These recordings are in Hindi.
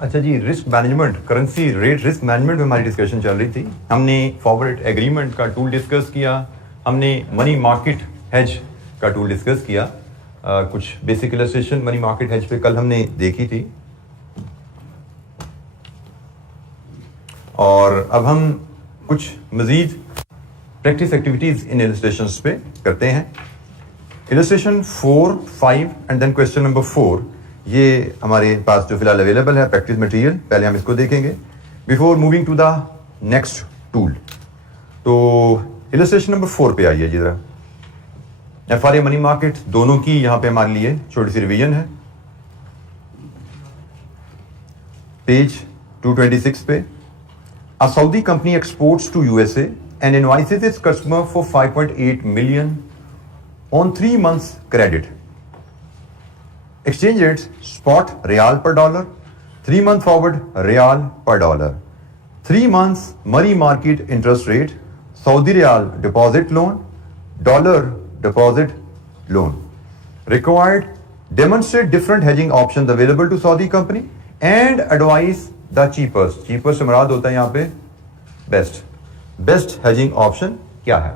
अच्छा जी, risk management, currency rate risk management में हमारी डिस्कशन चल रही थी। हमने फॉरवर्ड एग्रीमेंट का टूल डिस्कस किया, हमने मनी मार्केट हेज का टूल डिस्कस किया। कुछ basic illustration money market hedge पे कल हमने देखी थी, और अब हम कुछ मजीद प्रैक्टिस एक्टिविटीज इन इलस्ट्रेशंस पे करते हैं। Illustration 4, 5 and then question number 4 ये हमारे पास जो फिलहाल अवेलेबल है प्रैक्टिस मटेरियल, पहले हम इसको देखेंगे before moving to the next tool. तो इलस्ट्रेशन नंबर 4 पे आइए जी जरा। एफआरए मनी मार्केट दोनों की यहां पे हमारे लिए छोटी सी रिवीजन है। पेज 226 पे, a Saudi company exports to USA and invoices its customer for 5.8 million on 3 months credit. Exchange rates spot real per dollar, 3 month forward real per dollar, 3 months money market interest rate, Saudi Real deposit loan, dollar deposit loan. Required, demonstrate different hedging options available to Saudi company and advise the cheapest. Cheapest से मुराद होता है यहाँ पे बेस्ट हेजिंग ऑप्शन क्या है।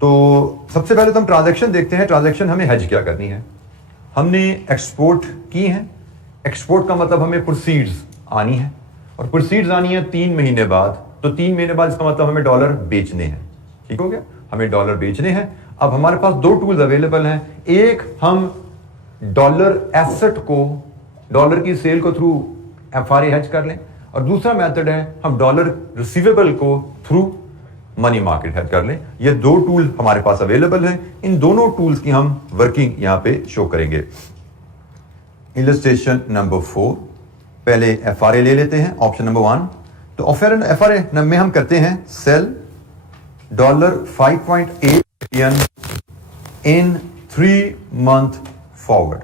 तो सबसे पहले तो हम ट्रांजैक्शन देखते हैं। ट्रांजैक्शन हमें हेज क्या करनी है। हमने एक्सपोर्ट की है, एक्सपोर्ट का मतलब हमें प्रोसीड्स आनी है, और प्रोसीड्स आनी है 3 महीने बाद। तो 3 महीने बाद इसका मतलब हमें डॉलर बेचने हैं। ठीक हो गया, हमें डॉलर बेचने हैं। अब हमारे पास 2 टूल्स अवेलेबल हैं। एक, हम डॉलर एसेट को, डॉलर की सेल को थ्रू एफआरए हेज कर लें, और दूसरा मेथड है हम डॉलर रिसीवेबल को थ्रू मनी मार्केट हेज कर लें। ये 2 टूल हमारे पास अवेलेबल हैं। इन दोनों टूल्स की हम वर्किंग यहां पे शो करेंगे। इलस्ट्रेशन नंबर 4, पहले एफआरए ले लेते हैं, ऑप्शन नंबर 1। तो एफआरए में हम करते हैं sell dollar 5.8 million in 3 month forward.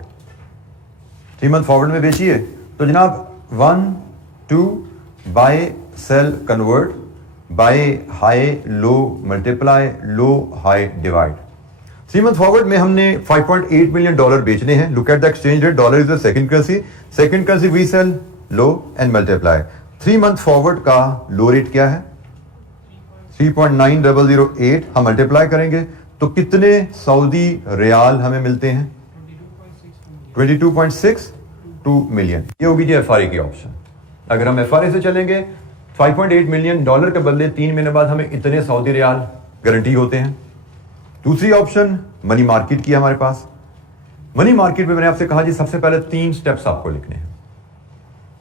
3 month forward में बेचिए। तो जनाब 1, 2 buy sell convert, buy high low multiply, low high divide. 3 month forward में हमने 5.8 मिलियन डॉलर बेचने हैं। Look at the exchange rate, dollar is the second currency we sell low and multiply. 3 month forward का लो रेट क्या है? 3.9008। हम मल्टीप्लाई करेंगे तो कितने सऊदी रियाल हमें मिलते हैं? 22.62 मिलियन। ये होगी जी एफआरए की ऑप्शन। अगर हम एफआरए से चलेंगे 5.8 मिलियन डॉलर के बदले 3 महीने बाद हमें इतने सऊदी रियाल गारंटी होते हैं। दूसरी ऑप्शन मनी मार्केट की है हमारे पास। मनी मार्केट में मैंने आपसे कहा जी सबसे पहले 3 स्टेप्स आपको लिखने हैं।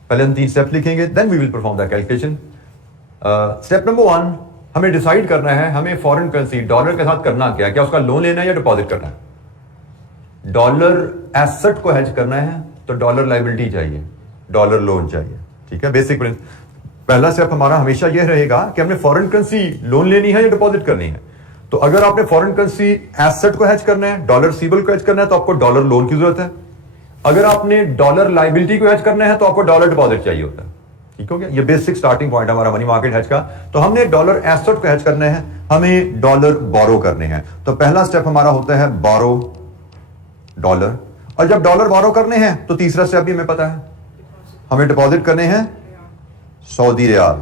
पहले हम 3 स्टेप लिखेंगे, then we will perform the calculation. Step number 1, हमें डिसाइड करना है हमें फॉरेन करेंसी डॉलर के साथ करना क्या उसका लोन लेना है या डिपॉजिट करना है। डॉलर एसेट को हेज करना है तो डॉलर लायबिलिटी चाहिए, डॉलर लोन चाहिए। ठीक है, बेसिक पहला स्टेप हमारा हमेशा यह रहेगा कि हमने फॉरेन करेंसी लोन लेनी है या डिपॉजिट करनी है। तो अगर आपने फॉरेन करेंसी एसेट को हेज करना है, डॉलर रिसीवेबल को हेज करना है, तो आपको डॉलर लोन की जरूरत है। अगर आपने डॉलर लायबिलिटी को हेज करना है तो आपको डॉलर डिपॉजिट चाहिए होता है। ठीक हो गया, ये बेसिक स्टार्टिंग पॉइंट हमारा मनी मार्केट हेज का। तो हमने डॉलर एसेट को हेज करना है, हमें डॉलर बोरो करने हैं। तो पहला स्टेप हमारा होता है बोरो डॉलर, और जब डॉलर बोरो करने हैं तो तीसरा स्टेप भी हमें पता है, हमें डिपॉजिट करने हैं सऊदी रियाल।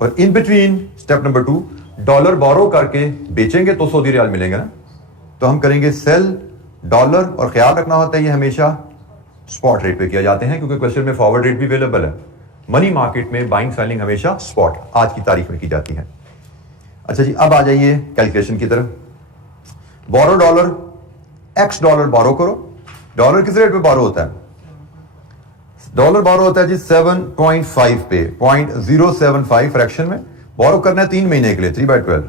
और in between step number 2, dollar borrow करके बेचेंगे तो सऊदी रियाल मिलेंगे ना। तो हम करेंगे सेल डॉलर, और ख्याल रखना होता है ये हमेशा स्पॉट रेट पे किया जाते हैं क्योंकि क्वेश्चन में फॉरवर्ड रेट भी अवेलेबल है। मनी मार्केट में बाइंग सेलिंग हमेशा स्पॉट आज की तारीख में की जाती है। अच्छा जी, अब आ जाइए कैलकुलेशन की तरफ। बोरो डॉलर, एक्स डॉलर बोरो करो। डॉलर किस रेट पे बोरो होता है? डॉलर बोरो होता है जी 7.5 पे, 0.075 फ्रैक्शन में बोरो करना है 3 महीने के लिए। 3/12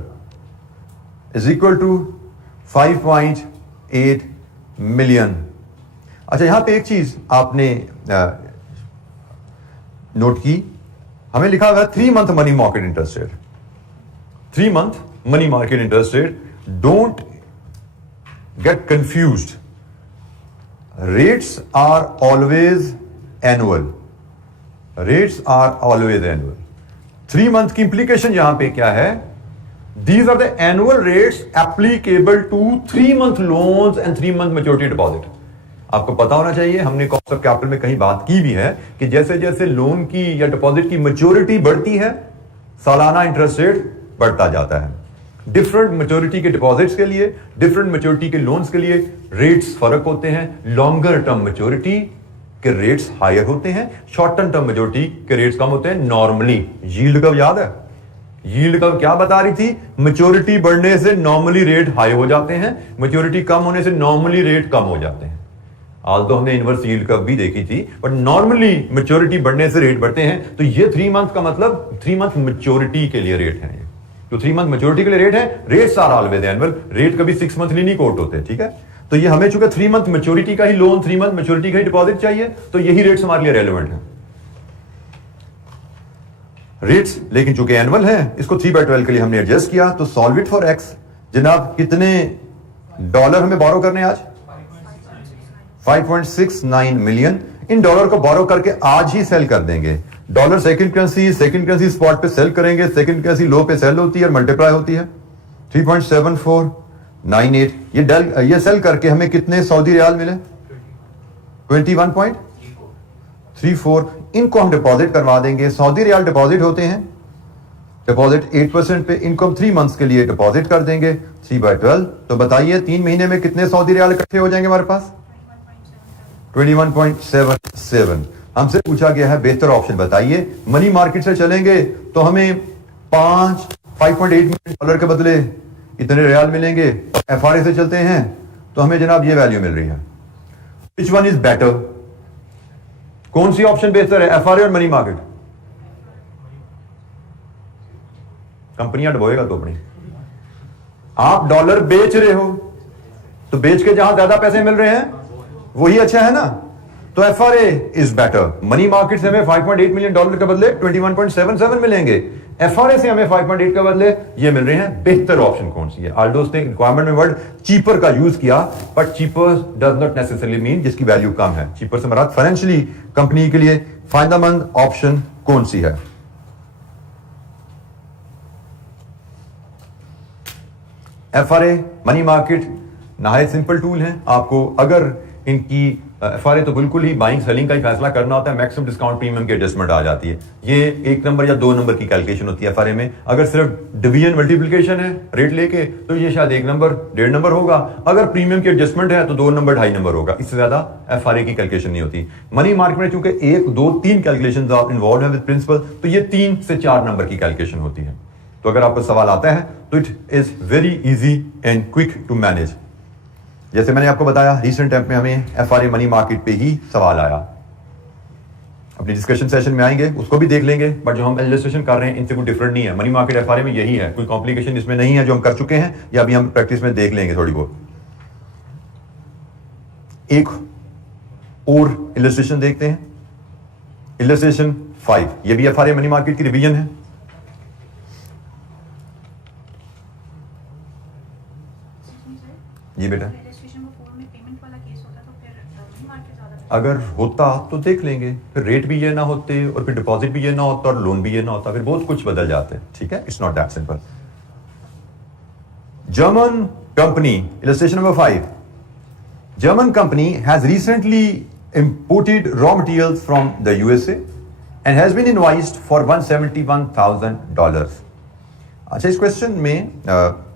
इज इक्वल टू 5.8 मिलियन। अच्छा, यहां पे एक चीज आपने नोट की, हमें लिखा हुआ है 3 month money market interest rate. 3 month money market interest rate. Don't get confused, rates are always annual. Rates are always annual. 3 month की इंप्लीकेशन यहां पे क्या है? These are the annual rates applicable to 3 month loans and 3 month maturity deposit. आपको पता होना चाहिए, हमने कॉस्ट ऑफ कैपिटल में कहीं बात की भी है कि जैसे जैसे लोन की या डिपॉजिट की मैच्योरिटी बढ़ती है, सालाना इंटरेस्ट रेट बढ़ता जाता है। डिफरेंट मैच्योरिटी के डिपॉजिट्स के लिए, डिफरेंट मैच्योरिटी के लोन्स के लिए रेट्स फर्क होते हैं। लॉन्गर टर्म मैच्योरिटी के रेट्स हायर होते हैं, शॉर्ट टर्म मैच्योरिटी के रेट्स कम होते हैं। नॉर्मली यील्ड कर्व याद है, यील्ड कर्व क्या बता रही थी? मैच्योरिटी बढ़ने से नॉर्मली रेट हाई हो जाते हैं, मैच्योरिटी कम होने से नॉर्मली रेट कम हो जाते हैं। आज तो हमने इनवर्स यील्ड कर्व भी देखी थी, बट नॉर्मली मैच्योरिटी बढ़ने से रेट बढ़ते हैं। तो ये 3 मंथ का मतलब 3 मंथ मैच्योरिटी के लिए रेट है। तो 3 मंथ मैच्योरिटी के लिए रेट है, rates are always annual, rate कभी 6 मंथली नहीं कोट होते, ठीक है। तो ये हमें चूंकि 3 मंथ मैच्योरिटी का ही लोन, 3 मंथ मैच्योरिटी का ही डिपॉजिट चाहिए, तो यही रेट्स हमारे लिए रेलेवेंट है। रेट्स लेकिन चूंकि एनुअल है, इसको 3/12 के लिए हमने एडजस्ट किया। तो सॉल्व इट फॉर एक्स। जनाब कितने डॉलर हमें बोरो करने आज? 5.69 मिलियन। इन डॉलर को बोरो करके आज ही सेल कर देंगे। डॉलर सेकंड करेंसी स्पॉट पे सेल करेंगे, सेकंड करेंसी लो पे सेल होती है और मल्टीप्लाई होती है। 3.7498 ये सेल करके हमें कितने सऊदी रियाल मिले? 21.34। इनको हम डिपॉजिट करवा देंगे। सऊदी रियाल डिपॉजिट होते हैं, डिपॉजिट 8% पे, इनको हम 3 मंथ्स के लिए डिपॉजिट कर देंगे 3/12। तो बताइए 3 महीने में कितने सऊदी रियाल इकट्ठे हो जाएंगे हमारे पास? 21.77। हमसे पूछा गया है बेहतर ऑप्शन बताइए। मनी मार्केट से चलेंगे तो हमें 5.8 मिलियन डॉलर के बदले इतने रियाल मिलेंगे। एफआरए से चलते हैं तो हमें जनाब ये वैल्यू मिल रही है। Which one is better? कौन सी ऑप्शन बेहतर है, एफआरए और मनी मार्केट? कंपनियां डबोएगा तो अपनी। आप डॉलर बेच रहे हो तो बेच के जहां ज्यादा पैसे मिल रहे हैं वही अच्छा है ना। तो FRA is better. Money market से हमें 5.8 मिलियन डॉलर के बदले 21.77 मिलेंगे। एफआरए से हमें 5.8 के बदले ये मिल रहे हैं। बेहतर ऑप्शन कौन सी है? आल्डोस ने रिक्वायरमेंट में वर्ड चीपर का यूज किया, but cheaper does not necessarily mean जिसकी वैल्यू कम है। चीपर से मराद फाइनेंशियली कंपनी के लिए फायदेमंद ऑप्शन कौन सी है? एफआरए, मनी मार्केट नहायत सिंपल टूल है। आपको अगर इनकी एफआरए तो बिल्कुल ही बाइंग सेलिंग का ही फैसला करना होता है, मैक्सिमम डिस्काउंट प्रीमियम की एडजस्टमेंट आ जाती है। ये 1 नंबर या 2 नंबर की कैलकुलेशन होती है एफआरए में। अगर सिर्फ डिवीजन मल्टीप्लिकेशन है रेट लेके तो ये शायद 1 नंबर 1.5 नंबर होगा। अगर प्रीमियम की एडजस्टमेंट है तो 2 नंबर 2.5 नंबर होगा। इससे ज्यादा एफआरए की कैलकुलेशन नहीं होती। मनी मार्केट में चूंकि 1, 2, 3 कैलकुलेशन आप इन्वॉल्व है विद प्रिंसिपल, तो ये 3 से 4 नंबर की कैलकुलेशन होती है। तो अगर आपको सवाल आता है तो it is very easy and quick to manage. जैसे मैंने आपको बताया रिसेंट टाइम में हमें एफआरए मनी मार्केट पे ही सवाल आया। अपनी डिस्कशन सेशन में आएंगे, उसको भी देख लेंगे, बट जो हम इलस्ट्रेशन कर रहे हैं इनसे कोई डिफरेंट नहीं है। मनी मार्केट एफआरए में यही है, कोई कॉम्प्लिकेशन इसमें नहीं है जो हम कर चुके हैं या अभी हम प्रैक्टिस में देख लेंगे थोड़ी बहुत। एक और इलस्ट्रेशन देखते हैं, इलस्ट्रेशन 5। ये भी एफआरए मनी मार्केट की रिवीजन है। जी बेटा, अगर होता तो देख लेंगे, फिर रेट भी ये ना होते और फिर डिपॉजिट भी ये ना होता और लोन भी ये ना होता, फिर बहुत कुछ बदल जाते। ठीक है, it's not that simple. German company, illustration number 5। German company has recently imported raw materials from the USA and has been invoiced for $171,000। अच्छा, इस क्वेश्चन में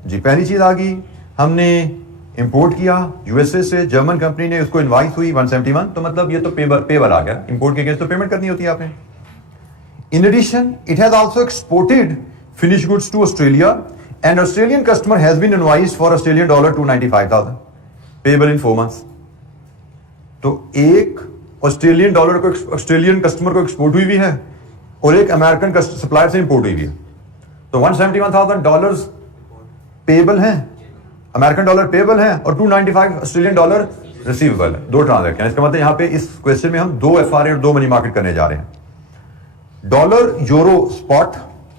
जी पहली चीज आ गई, हमने इंपोर्ट किया यूएसए से, जर्मन कंपनी ने उसको इनवाइस हुई 171, तो मतलब ये तो पेबल आ गया। इंपोर्ट के अगेंस्ट तो पेमेंट करनी होती है आपने। In addition it has also exported finish goods to Australia and Australian customer has been invoiced for $295,000 payable in 4 months. तो एक ऑस्ट्रेलियन डॉलर को ऑस्ट्रेलियन कस्टमर को एक्सपोर्ट हुई भी है और एक अमेरिकन सप्लायर से इंपोर्ट हुई भी है। तो $171,000 पेबल है, अमेरिकन डॉलर पेबल है और $295 ऑस्ट्रेलियन डॉलर रिसीवेबल है। 2 ट्रांजैक्शन। इसका मतलब यहां पे इस क्वेश्चन में हम 2 एफआरए और 2 मनी मार्केट करने जा रहे हैं। Dollar euro spot,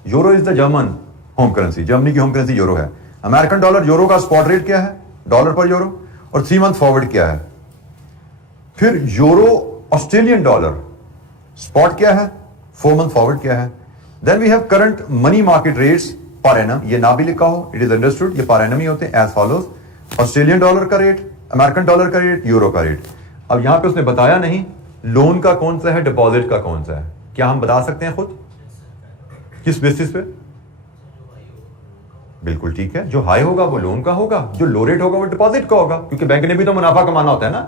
euro is the German home currency, Germany की होम करेंसी यूरो है। अमेरिकन डॉलर यूरो का स्पॉट रेट क्या है डॉलर पर यूरो, और 3 मंथ फॉरवर्ड क्या है। फिर यूरो ऑस्ट्रेलियन डॉलर स्पॉट क्या है, 4 मंथ फॉरवर्ड क्या है। Then we have current money market rates per annum. ये ना भी लिखा हो, इट इज अंडरस्टूड, ये पर एनम ही होते हैं एज फॉलोज। ऑस्ट्रेलियन डॉलर का रेट, अमेरिकन डॉलर का रेट, यूरो का रेट। अब यहां पे उसने बताया नहीं लोन का कौन सा है, डिपॉजिट का कौन सा है। क्या हम बता सकते हैं खुद? किस बेसिस पे? बिल्कुल ठीक है, जो हाई होगा वो लोन का होगा, जो लो रेट होगा वो डिपॉजिट का होगा, क्योंकि बैंक ने भी तो मुनाफा कमाना होता है ना।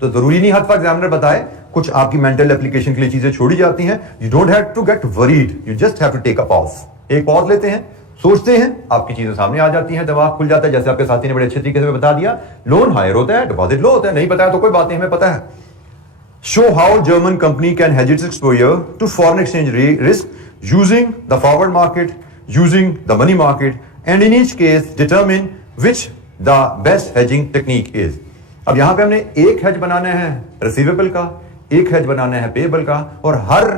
तो जरूरी नहीं हद तक एग्जामिनर बताए, कुछ आपकी मेंटल एप्लीकेशन के लिए चीजें छोड़ी जाती हैं। You don't have to get worried, you just have to take a pause. एक पॉज लेते हैं, सोचते हैं, आपकी चीजें सामने आ जाती हैं, दिमाग खुल जाता है। जैसे आपके साथी ने बड़े अच्छे तरीके से बता दिया, लोन हायर होता है, डिपॉजिट लो होता है। नहीं बताया तो कोई बात नहीं, हमें पता है। Show how German company can hedge its exposure to foreign exchange risk using the forward market, using the money market, and in each case determine which the best hedging technique is. अब यहां पे हमने एक हेज बनाना है रिसीवेबल का, एक हेज बनाना है पेएबल का, और हर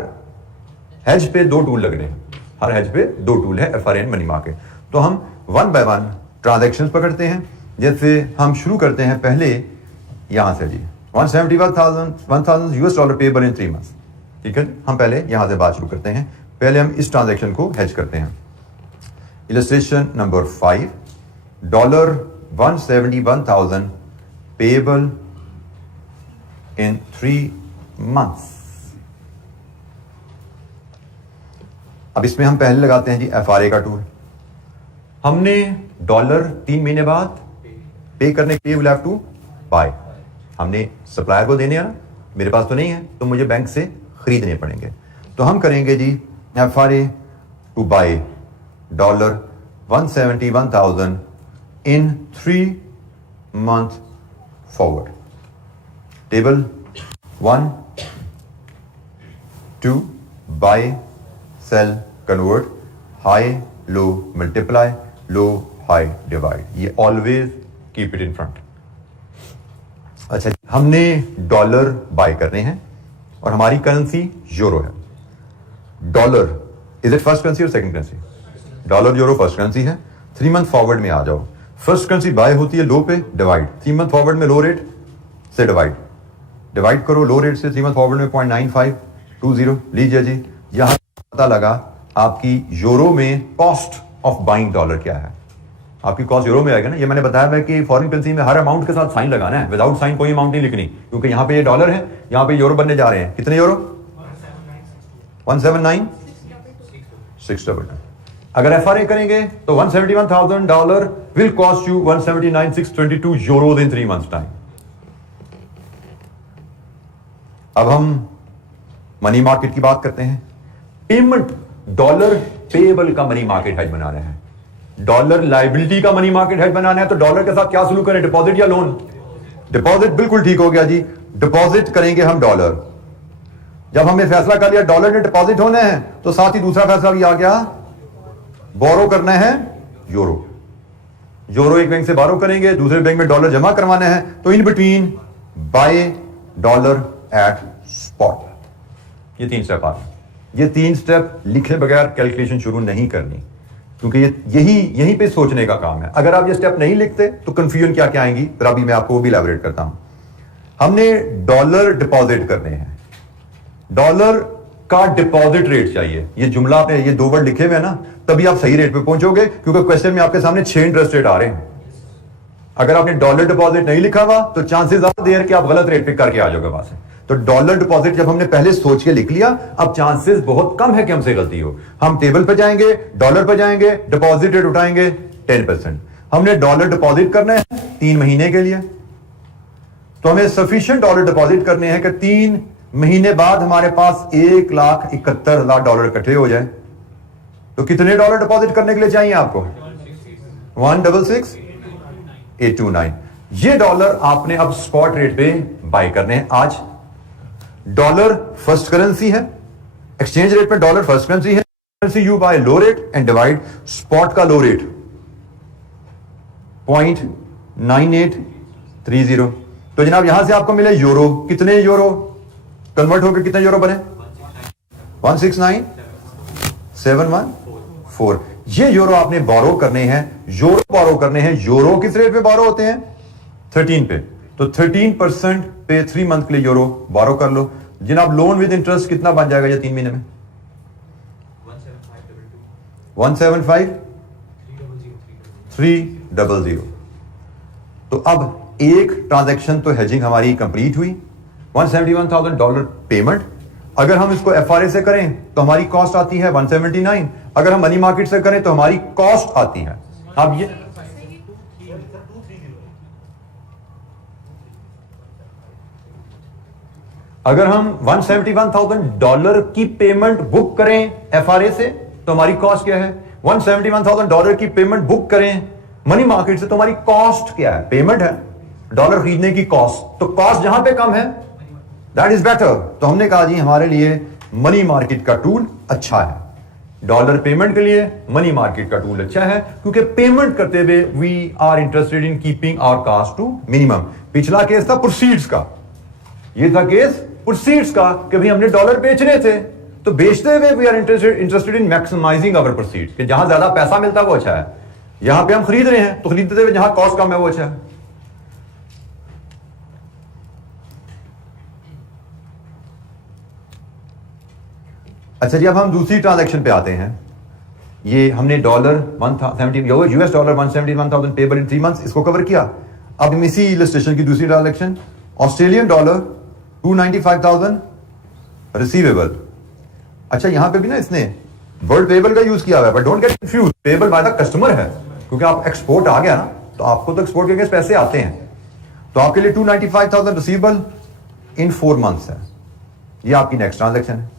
हेज पे दो टूल लग रहे हैं। हर हेज पे दो टूल है, एफआरए एंड मनी मार्केट। तो हम वन बाय वन ट्रांजैक्शंस पकड़ते हैं। जैसे हम शुरू करते हैं पहले यहां से जी, 171,000 यूएस डॉलर पेएबल इन 3 मंथ्स। ठीक है, हम पहले यहां से बात शुरू करते हैं। पहले हम इस ट्रांजैक्शन को हेज करते हैं। Illustration number 5, $171,000 payable in 3 months। अब इसमें हम पहले लगाते हैं जी एफआरए का टूल। हमने डॉलर 3 महीने बाद पे करने के लिए विल हैव टू बाय। हमने सप्लायर को देने हैं ना, मेरे पास तो नहीं है, तो मुझे बैंक से खरीदने पड़ेंगे। तो हम करेंगे जी FRA to buy $171,000 in 3 month forward। Table 1, 2, buy, sell, convert, high, low, multiply, low, high, divide। ये always keep it in front। अच्छा, हमने डॉलर बाय करने हैं और हमारी करेंसी यूरो है। Dollar is it first currency और second currency? Dollar euro first currency है। 3 मंथ फॉरवर्ड में आ जाओ। फर्स्ट करेंसी बाय होती है लो पे, डिवाइड। 3 मंथ फॉरवर्ड में लो रेट से डिवाइड करो लो रेट से। 3 मंथ फॉरवर्ड में 0.9520 लीजिए जी। यहां पता लगा आपकी यूरो में कॉस्ट ऑफ बाइंग डॉलर क्या है। आपकी कॉस्ट यूरो में आएगा ना। ये मैंने बताया है कि फॉरेन करेंसी में हर अमाउंट के साथ साइन लगाना है, विदाउट साइन कोई अमाउंट नहीं लिखनी, क्योंकि यहां पे ये डॉलर है, यहां पे यूरो बनने जा रहे हैं। कितने यूरो? 179,622। अगर एफआरए करेंगे तो $171,000 will cost you 179,622 euro in 3 months time. अब हम मनी मार्केट की बात करते हैं। पेमेंट डॉलर पेएबल का मनी मार्केट हेज बना रहे हैं, डॉलर लायबिलिटी का मनी मार्केट हेज बनाना है। तो डॉलर के साथ क्या सलूक करें, डिपॉजिट या लोन? डिपॉजिट, बिल्कुल ठीक हो गया जी। डिपॉजिट करेंगे हम डॉलर। जब हमने फैसला कर लिया डॉलर में डिपॉजिट होने हैं, तो साथ ही दूसरा फैसला भी आ गया, बोरो करना है यूरो। यूरो एक बैंक से बोरो करेंगे, दूसरे बैंक में डॉलर जमा करवाना है। तो in between buy dollar at spot. ये 3 स्टेप आ गए। ये 3 स्टेप लिखे बगैर कैलकुलेशन शुरू नहीं करनी, क्योंकि यहीं पे सोचने का काम है। अगर आप ये स्टेप नहीं लिखते तो कंफ्यूजन क्या क्या आएंगी, तो अभी मैं आपको वो भी इलैबोरेट करता हूं। हमने डॉलर डिपॉजिट करने हैं, डॉलर का डिपॉजिट रेट चाहिए। ये जुमला आपने ये 2 वर्ड लिखे हुए हैं ना, तभी आप सही रेट पे पहुंचोगे, क्योंकि क्वेश्चन में आपके सामने 6 इंटरेस्ट रेट आ रहे हैं। अगर आपने डॉलर डिपॉजिट नहीं लिखा हुआ तो चांसेस ज्यादा देर कि आप गलत रेट पिक करके आ जाओगे वहां से। तो डॉलर डिपॉजिट जब हमने पहले सोच के लिख लिया, अब चांसेस बहुत कम है कि हमसे गलती हो। हम टेबल पर जाएंगे, डॉलर पर जाएंगे, डिपॉजिट रेट उठाएंगे 10%। हमने डॉलर डिपॉजिट करना है 3 महीने के लिए, तो हमें सफिशिएंट डॉलर डिपॉजिट करने हैं कि 3 महीने बाद हमारे पास $1,71,000 इकट्ठे हो जाए। तो कितने डॉलर डिपॉजिट करने के लिए चाहिए आपको? 166,829। ये डॉलर आपने अब स्पॉट रेट पे बाय करने हैं आज। डॉलर फर्स्ट करेंसी है, एक्सचेंज रेट में डॉलर फर्स्ट करेंसी है। Currency you buy low rate and divide spot का लो रेट 0.9830। तो जनाब यहां से आपको मिले यूरो। कितने यूरो कन्वर्ट होकर कितने यूरो बने? 169,714। ये यूरो आपने बोरो करने हैं, यूरो बोरो करने हैं। यूरो किस रेट पे बोरो होते हैं? 13 पे। तो 13% पे 3 मंथ के लिए यूरो बोरो कर लो। जनाब लोन विद इंटरेस्ट कितना बन जाएगा ये 3 महीने में? 175,300। तो अब एक ट्रांजैक्शन तो हेजिंग हमारी कंप्लीट हुई। $171,000 पेमेंट। अगर हम इसको FRA से करें तो हमारी कॉस्ट आती है 179। अगर हम मनी मार्केट से करें तो हमारी कॉस्ट आती है, अब ये अगर हम $171,000 की पेमेंट बुक करें FRA से तो हमारी कॉस्ट क्या है, $171,000 की पेमेंट बुक करें मनी मार्केट से तो हमारी कॉस्ट क्या है, पेमेंट है, डॉलर खरीदने की कॉस्ट, तो कॉस्ट जहां पे कम है दैट इज बेटर। तो हमने कहा जी हमारे लिए मनी मार्केट का टूल अच्छा है, डॉलर पेमेंट के लिए मनी मार्केट का टूल अच्छा है, क्योंकि पेमेंट करते हुए we are interested in keeping our cost to minimum. पिछला केस था प्रोसीड्स का, ये था केस प्रोसीड्स का कि भाई हमने डॉलर बेचने थे तो बेचते हुए we are interested in maximising our proceeds, कि जहां ज्यादा पैसा मिलता है वो अच्छा है, यहां पे हम खरीद रहे हैं तो खरीदते हुए जहां कॉस्ट कम है वो अच्छा है। अच्छा जी, अब हम दूसरी ट्रांजैक्शन पे आते हैं। ये हमने US dollar 171,000 payable in 3 months इसको कवर किया। अब हम इसी इलस्ट्रेशन की दूसरी ट्रांजैक्शन ऑस्ट्रेलियन डॉलर 295,000 रिसीवेबल। अच्छा, यहां पे भी ना इसने वर्ड पेबल का यूज किया हुआ है, but don't get confuse, payable by the customer है, क्योंकि आप एक्सपोर्ट आ गया ना तो आपको तो एक्सपोर्ट के अगेंस्ट पैसे आते हैं, तो आपके लिए 295,000 रिसीवेबल इन 4 मंथ्स है। ये आपकी नेक्स्ट ट्रांजैक्शन है।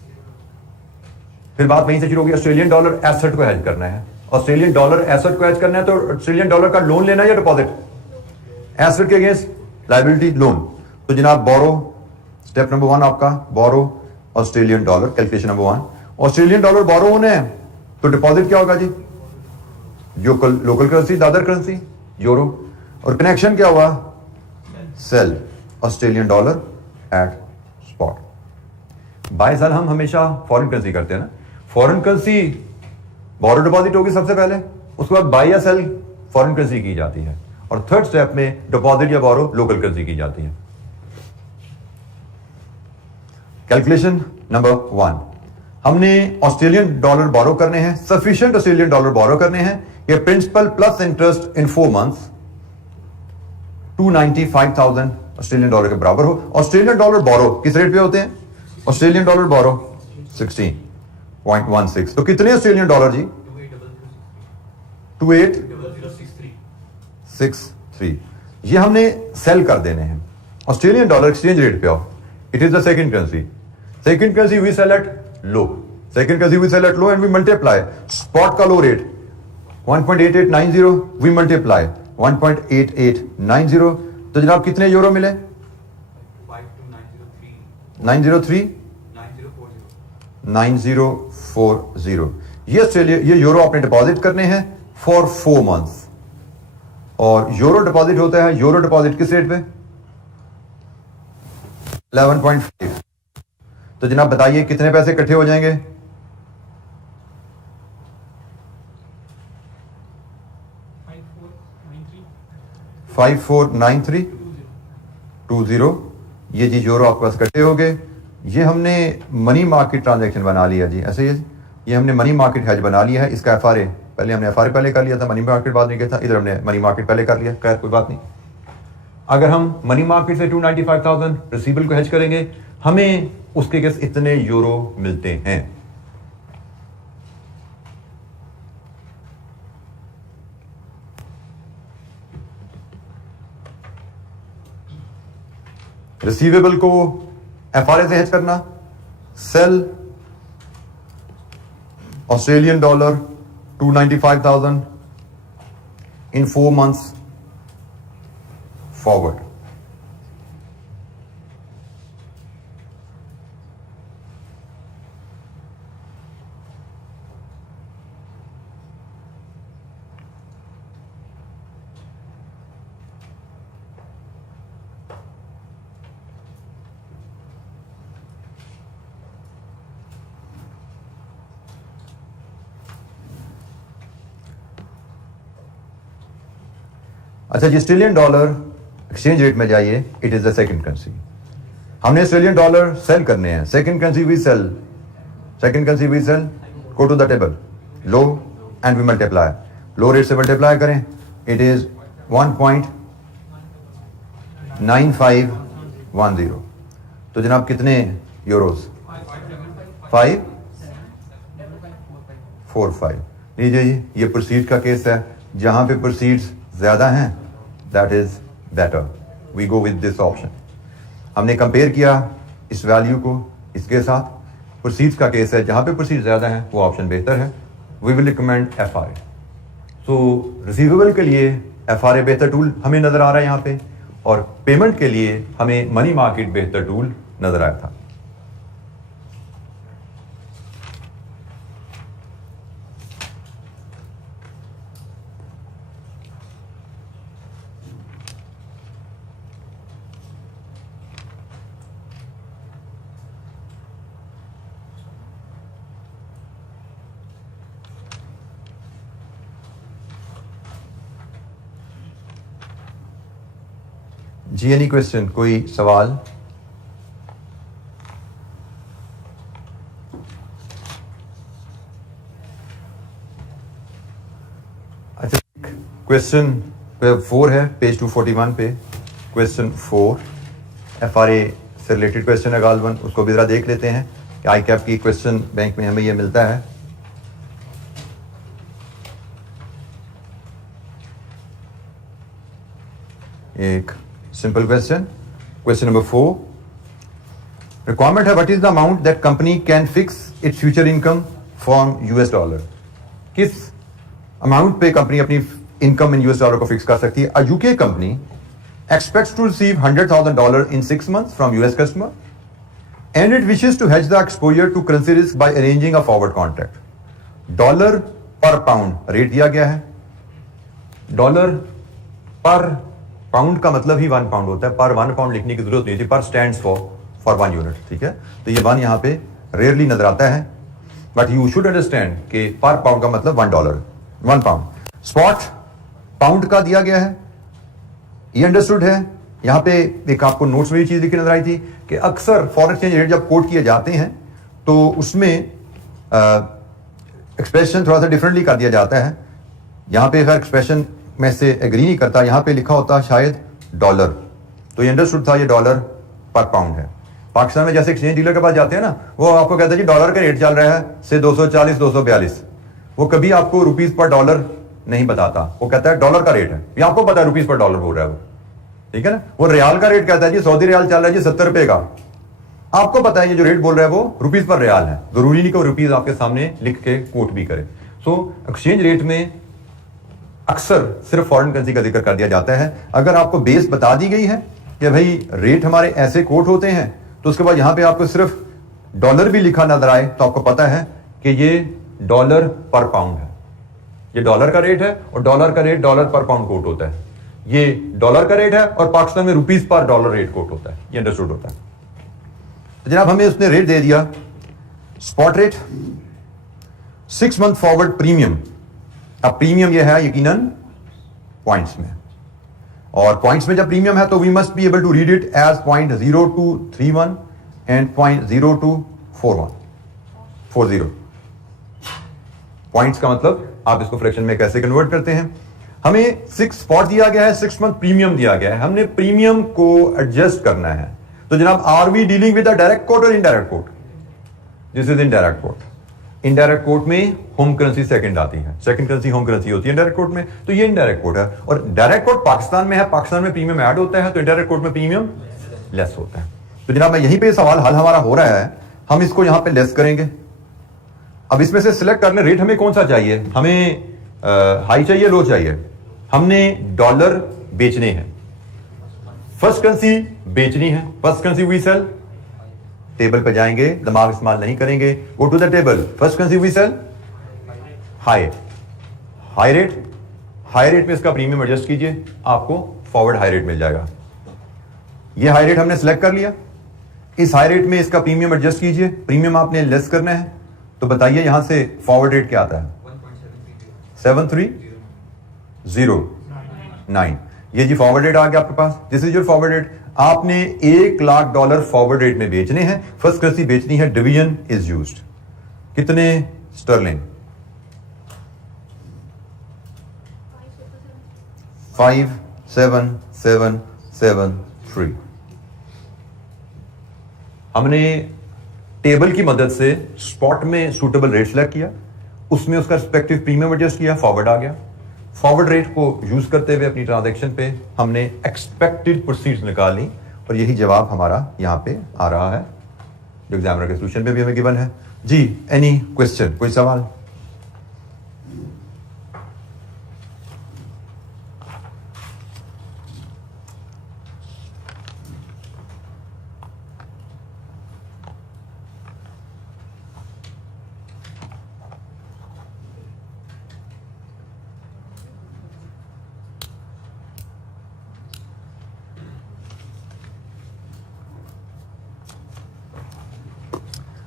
फिर बात वहीं से शुरू होगी, ऑस्ट्रेलियन डॉलर एसेट को हेज करना है। ऑस्ट्रेलियन डॉलर एसेट को हेज करना है तो ऑस्ट्रेलियन डॉलर का लोन लेना है या डिपॉजिट, एसेट के अगेंस्ट लायबिलिटी लोन। तो जनाब बोरो, स्टेप नंबर 1 आपका borrow Australian dollar, calculation number 1। Australian dollar borrow होने हैं तो डिपॉजिट क्या होगा जी, लोकल करेंसी, दादर करेंसी यूरो, और कनेक्शन क्या हुआ, sell Australian dollar at spot. Buy sell हम हमेशा फॉरेन करेंसी करते हैं ना, फॉरेन करेंसी बोरो डिपॉजिट होगी सबसे पहले, उसके बाद बाय या सेल फॉरेन करेंसी की जाती है, और थर्ड स्टेप में डिपॉजिट या बोरो लोकल करेंसी की जाती है। कैलकुलेशन नंबर 1, हमने ऑस्ट्रेलियन डॉलर बोरो करने हैं, सफिशिएंट ऑस्ट्रेलियन डॉलर बोरो करने हैं, ये principal plus interest in 4 months 295,000 Australian dollar के बराबर हो। ऑस्ट्रेलियन डॉलर बोरो किस रेट पे होते हैं, ऑस्ट्रेलियन डॉलर बोरो 16.16, तो कितने ऑस्ट्रेलियन डॉलर जी, 28,063, ये हमने सेल कर देने हैं ऑस्ट्रेलियन डॉलर एक्सचेंज रेट पे हो। It is the second currency, second currency we sell at low, second currency we sell at low and we multiply spot का low rate 1.8890, we multiply 1.8890, तो जनाब कितने यूरो मिले, 9040। ये ऑस्ट्रेलिया, ये यूरो आपने डिपॉजिट करने हैं फॉर 4 मंथ्स, और यूरो डिपॉजिट होता है, यूरो डिपॉजिट किस रेट पे, 11.5। तो जनाब बताइए कितने पैसे इकट्ठे हो जाएंगे, 549320। ये जी यूरो आपके पास इकट्ठे हो गए। ये हमने मनी मार्केट ट्रांजैक्शन बना लिया जी, ऐसे ही ये हमने मनी मार्केट हैज बना लिया है। इसका FRA पहले हमने FRA पहले कर लिया था, मनी मार्केट बाद नहीं किया था, इधर हमने मनी मार्केट पहले कर लिया, खैर कोई बात नहीं। अगर हम मनी मार्केट से 295,000 रिसीवेबल को हेज करेंगे, हमें उसके केस इतने यूरो मिलते हैं। रिसीवेबल को FRA से हेज करना, sell Australian dollar 295,000 in 4 months forward. अच्छा जी, ऑस्ट्रेलियन डॉलर एक्सचेंज रेट में जाइए, it is the second currency. हमने ऑस्ट्रेलियन डॉलर सेल करने हैं, second currency we sell, go to the table, low and we multiply, low rate से मल्टीप्लाई करें, इट इज 1.9510। तो जनाब कितने यूरोस? 545। लीजिए जी, ये प्रोसीड का केस है, जहां पे प्रोसीड्स ज्यादा हैं that is better, we go with this option. हमने कंपेयर किया इस वैल्यू को इसके साथ, प्रोसीड्स का केस है, जहां पे प्रोसीड ज्यादा है वो ऑप्शन बेहतर है। We will recommend FRA। So receivable के लिए FRA बेहतर टूल हमें नजर आ रहा है यहाँ पे, और पेमेंट के लिए हमें मनी मार्केट बेहतर टूल नजर आया था। जी, एनी क्वेश्चन, कोई सवाल? अच्छा, क्वेश्चन 4 है पेज 241 पे, क्वेश्चन 4 FRA से रिलेटेड क्वेश्चन है गालबन, उसको भी जरा देख लेते हैं कि आई कैप की क्वेश्चन बैंक में हमें ये मिलता है। एक simple question number 4, requirement है, what is the amount that company can fix its future income from US dollar? किस अमाउंट पे कंपनी अपनी इनकम इन US डॉलर को फिक्स कर सकती है? A UK company expects to receive $100,000 in 6 months from US customer and it wishes to hedge the exposure to currency risk by arranging a forward contract. Dollar पर पाउंड रेट दिया गया है। डॉलर पर पाउंड का मतलब ही 1 पाउंड होता है, पर 1 पाउंड लिखने की जरूरत नहीं थी, पर स्टैंड्स फॉर 1 यूनिट, ठीक है? तो ये 1 यहां पे रेयरली नजर आता है, बट यू शुड अंडरस्टैंड कि पर पाउंड का मतलब $1, 1 पाउंड। स्पॉट पाउंड का दिया गया है, ये अंडरस्टूड है। यहां पे एक आपको नोट्स में ये चीज लिखी नजर आई थी कि अक्सर फॉरेन एक्सचेंज रेट जब कोट किए जाते हैं तो उसमें एक्सप्रेशन थोड़ा सा डिफरेंटली कर दिया जाता है। यहां पे अगर एक्सप्रेशन में से एग्री नहीं करता, यहां पे लिखा होता शायद डॉलर, तो ये अंडरस्टूड था ये डॉलर पर पाउंड है। पाकिस्तान में जैसे एक्सचेंज डीलर के पास जाते हैं ना, वो आपको कहता है जी डॉलर का रेट चल रहा है से 240 242, वो कभी आपको रुपीज पर डॉलर नहीं बताता, वो कहता है डॉलर का रेट है, ये आपको पता है रुपीज पर डॉलर बोल रहा है वो, ठीक है ना? वो रियाल का रेट कहता है जी सऊदी रियाल चल रहा है जी 70 रुपए का, आपको पता है ये जो रेट बोल रहा है वो रुपीज पर रियाल है, जरूरी नहीं कि रुपीज आपके सामने लिख के कोट भी करे। सो एक्सचेंज रेट में अक्सर सिर्फ फॉरेन करेंसी का जिक्र कर दिया जाता है। अगर आपको बेस बता दी गई है कि भाई रेट हमारे ऐसे कोट होते हैं, तो उसके बाद यहां पे आपको सिर्फ डॉलर भी लिखा नजर आए तो आपको पता है कि ये डॉलर पर पाउंड है, ये डॉलर का रेट है, और डॉलर का रेट डॉलर पर पाउंड कोट होता है। ये डॉलर का रेट है और पाकिस्तान में rupees per dollar rate quote होता है, ये अंडरस्टूड होता है। तो जनाब हमें उसने रेट दे दिया, spot rate 6 month forward premium. अब प्रीमियम यह है यकीनन पॉइंट्स में, और पॉइंट्स में जब प्रीमियम है तो we must be able to read it as 0.0231 and 0.0240। Points का मतलब आप इसको फ्रैक्शन में कैसे कन्वर्ट करते हैं? हमें 6 स्पॉट दिया गया है, 6 मंथ प्रीमियम दिया गया है, हमने प्रीमियम को एडजस्ट करना है। तो जनाब are we dealing with a direct quote और indirect quote? This is indirect quote. Indirect quote में होम करेंसी सेकंड आती है, सेकंड करेंसी होम करेंसी होती है इनडायरेक्ट कोट में, तो ये इनडायरेक्ट कोट है। और डायरेक्ट कोट पाकिस्तान में है, पाकिस्तान में प्रीमियम ऐड होता है, तो इनडायरेक्ट कोट में प्रीमियम लेस होता है। तो जनाब मैं यहीं पे सवाल हल हमारा हो रहा है, हम इसको यहां पे लेस करेंगे। अब इसमें से सिलेक्ट करने रेट हमें कौन सा चाहिए? हमें हाई चाहिए, लो चाहिए? हमने डॉलर बेचने हैं, फर्स्ट करेंसी बेचनी है, first currency we sell. Table पे जाएंगे, दिमाग इस्तेमाल नहीं करेंगे, go to the table, first currency we sell high rate, high rate में इसका प्रीमियम एडजस्ट कीजिए, आपको फॉरवर्ड हाई रेट मिल जाएगा। ये हाई रेट हमने सेलेक्ट कर लिया, इस हाई रेट में इसका प्रीमियम एडजस्ट कीजिए, प्रीमियम आपने लेस करना है, तो बताइए यहां से फॉरवर्ड रेट क्या आता है? 7309। ये जी फॉरवर्ड रेट आ गया आपके पास, this is your forward rate. आपने $1,00,000 फॉरवर्ड रेट में बेचने हैं, फर्स्ट करेंसी बेचनी है, डिवीजन इज यूज्ड। कितने स्टर्लिंग? 5773। हमने टेबल की मदद से स्पॉट में सूटेबल रेट सेलेक्ट किया, उसमें उसका रिस्पेक्टिव प्रीमियम एडजस्ट किया, फॉरवर्ड आ गया। फॉरवर्ड रेट को यूज करते हुए अपनी ट्रांजैक्शन पे हमने एक्सपेक्टेड प्रोसीड्स निकाल ली और यही जवाब हमारा यहाँ पे आ रहा है जो एग्जामिनर के सोल्यूशन पे भी हमें गिवन है। जी, एनी क्वेश्चन, कोई सवाल?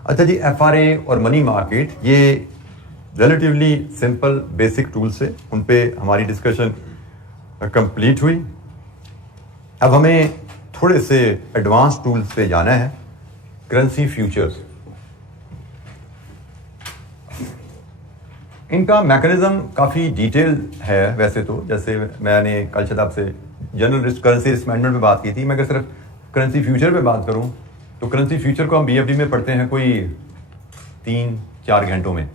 अच्छा जी, एफआरए और मनी मार्केट ये रिलेटिवली सिंपल बेसिक टूल्स है, उन पे हमारी डिस्कशन कंप्लीट हुई। अब हमें थोड़े से एडवांस टूल्स पे जाना है। करेंसी फ्यूचर्स, इनका मैकेनिज्म काफ़ी डिटेल है वैसे तो, जैसे मैंने कल शायद आपसे general risk currency risk management में बात की थी। मैं अगर सिर्फ करेंसी फ्यूचर पे बात करूं तो करेंसी फ्यूचर को हम बीएफडी में पढ़ते हैं कोई 3-4 घंटों में,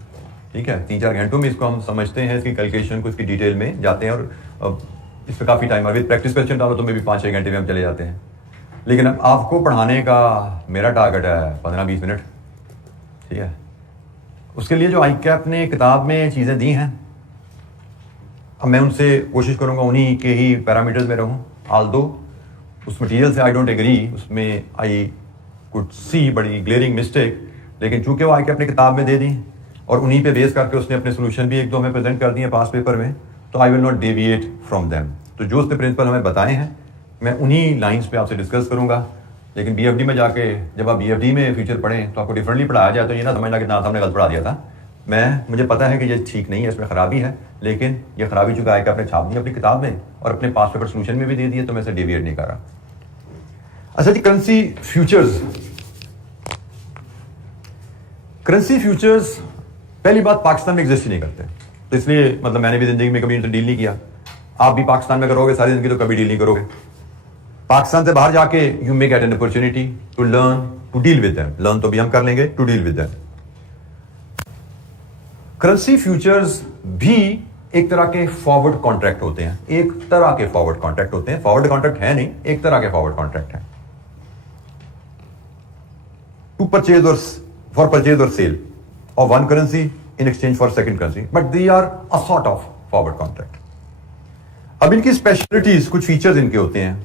ठीक है। 3-4 घंटों में इसको हम समझते हैं, इसकी कैलकुलेशन को, इसकी डिटेल में जाते हैं और इस पर काफ़ी टाइम, अभी प्रैक्टिस क्वेश्चन डालो तो मे भी 5-6 घंटे में हम चले जाते हैं। लेकिन अब आपको पढ़ाने का मेरा टारगेट है 15-20 मिनट, ठीक है। उसके लिए जो ICAP ने किताब में चीज़ें दी हैं, अब मैं उनसे कोशिश करूँगा उन्हीं के ही पैरामीटर्स में रहूँ। आल्दो उस मटीरियल से आई डोंट एग्री, उसमें आई कुड सी बड़ी ग्लेयरिंग मिस्टेक, लेकिन चूंकि वो ICAP ने किताब में दे दी और उन्हीं पे बेस करके उसने अपने सोल्यूशन भी 1-2 हमें प्रेजेंट कर दिए पास पेपर में, तो I will not deviate from them. तो जो उसने प्रिंसिपल हमें बताए हैं मैं उन्हीं लाइंस पे आपसे डिस्कस करूंगा। लेकिन BFD में जाके जब आप BFD में फ्यूचर पढ़ें तो आपको डिफरेंटली पढ़ाया जाए तो ये ना समझना कि ना हमने गलत पढ़ा दिया था। मुझे पता है कि ये ठीक नहीं है, इसमें खराबी है, लेकिन ये खराबी चूंकि ICAP ने छाप दी अपनी किताब में और अपने पास पेपर सोल्यूशन में भी दे दिए, तो मैं इसे डेविएट नहीं कर रहा। अच्छा जी, करेंसी फ्यूचर्स। करेंसी फ्यूचर्स पहली बात पाकिस्तान में एग्जिस्ट ही नहीं करते, तो इसलिए मतलब मैंने भी जिंदगी में कभी इनसे डील नहीं किया। आप भी पाकिस्तान में करोगे सारी जिंदगी तो कभी डील नहीं करोगे। पाकिस्तान से बाहर जाके you may get an opportunity to learn to deal with them. Learn तो भी हम कर लेंगे, to deal with them. Currency futures भी एक तरह के फॉरवर्ड कॉन्ट्रैक्ट होते हैं, एक तरह के फॉरवर्ड कॉन्ट्रैक्ट होते हैं। फॉरवर्ड कॉन्ट्रैक्ट है नहीं, एक तरह के फॉरवर्ड कॉन्ट्रैक्ट है। टू परचेज और for purchase or sale of one currency in exchange for second currency, but they are a sort of forward contract. अब इनकी स्पेशलिटीज, कुछ फीचर्स इनके होते हैं,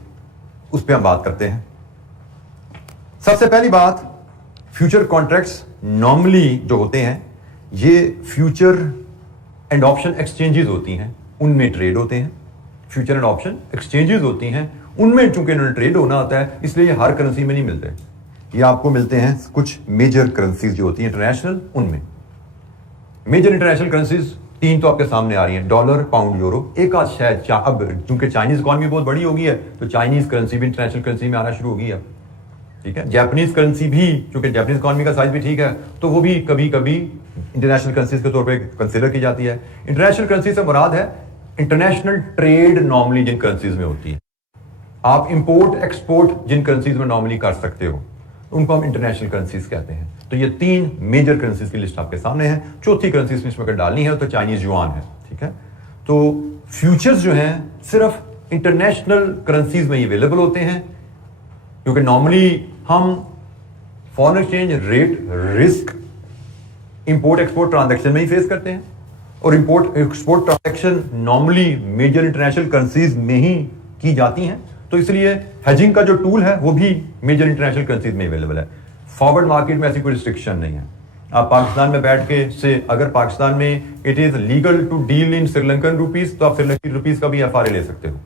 उस पर हम बात करते हैं। सबसे पहली बात, फ्यूचर कॉन्ट्रैक्ट्स नॉर्मली जो होते हैं ये फ्यूचर एंड ऑप्शन एक्सचेंजेस होती हैं, उनमें ट्रेड होते हैं। फ्यूचर एंड ऑप्शन एक्सचेंजेस होती हैं, उनमें चूंकि इन्होंने ट्रेड होना होता है, इसलिए ये हर करेंसी में नहीं मिलते। ये आपको मिलते हैं कुछ मेजर करेंसीज जो होती हैं इंटरनेशनल, उनमें। मेजर इंटरनेशनल करेंसीज 3 तो आपके सामने आ रही हैं, डॉलर, पाउंड, यूरो। एक आज शायद अब चूंकि चाइनीज इकॉनमी बहुत बड़ी हो गई है तो चाइनीज करेंसी भी इंटरनेशनल करेंसी में आना शुरू हो गई है, ठीक है। जापानीज करेंसी भी, चूंकि जापानीज इकॉनमी का साइज भी ठीक है, तो वो भी कभी कभी इंटरनेशनल करेंसीज के तौर पर कंसिडर की जाती है। इंटरनेशनल करेंसी से मुराद है इंटरनेशनल ट्रेड नॉर्मली जिन करेंसीज में होती है। आप इंपोर्ट एक्सपोर्ट जिन करेंसीज में नॉर्मली कर सकते हो उनको हम इंटरनेशनल करेंसीज कहते हैं। तो ये 3 मेजर करेंसीज की लिस्ट आपके सामने है। चौथी करेंसी इसमें अगर डालनी है तो चाइनीज युआन है, ठीक है। तो फ्यूचर्स जो हैं सिर्फ इंटरनेशनल करेंसीज में ही अवेलेबल होते हैं, क्योंकि नॉर्मली हम foreign exchange rate risk import export transaction में ही फेस करते हैं, और import export transaction normally major international currencies में ही की जाती हैं। तो इसलिए हेजिंग का जो टूल है वो भी मेजर इंटरनेशनल करेंसीज में अवेलेबल है। फॉरवर्ड मार्केट में ऐसी कोई रिस्ट्रिक्शन नहीं है। आप पाकिस्तान में बैठ के से अगर पाकिस्तान में it is legal to deal in Sri Lankan rupees तो आप श्रीलंकन रुपीज का भी एफआरए ले सकते हो।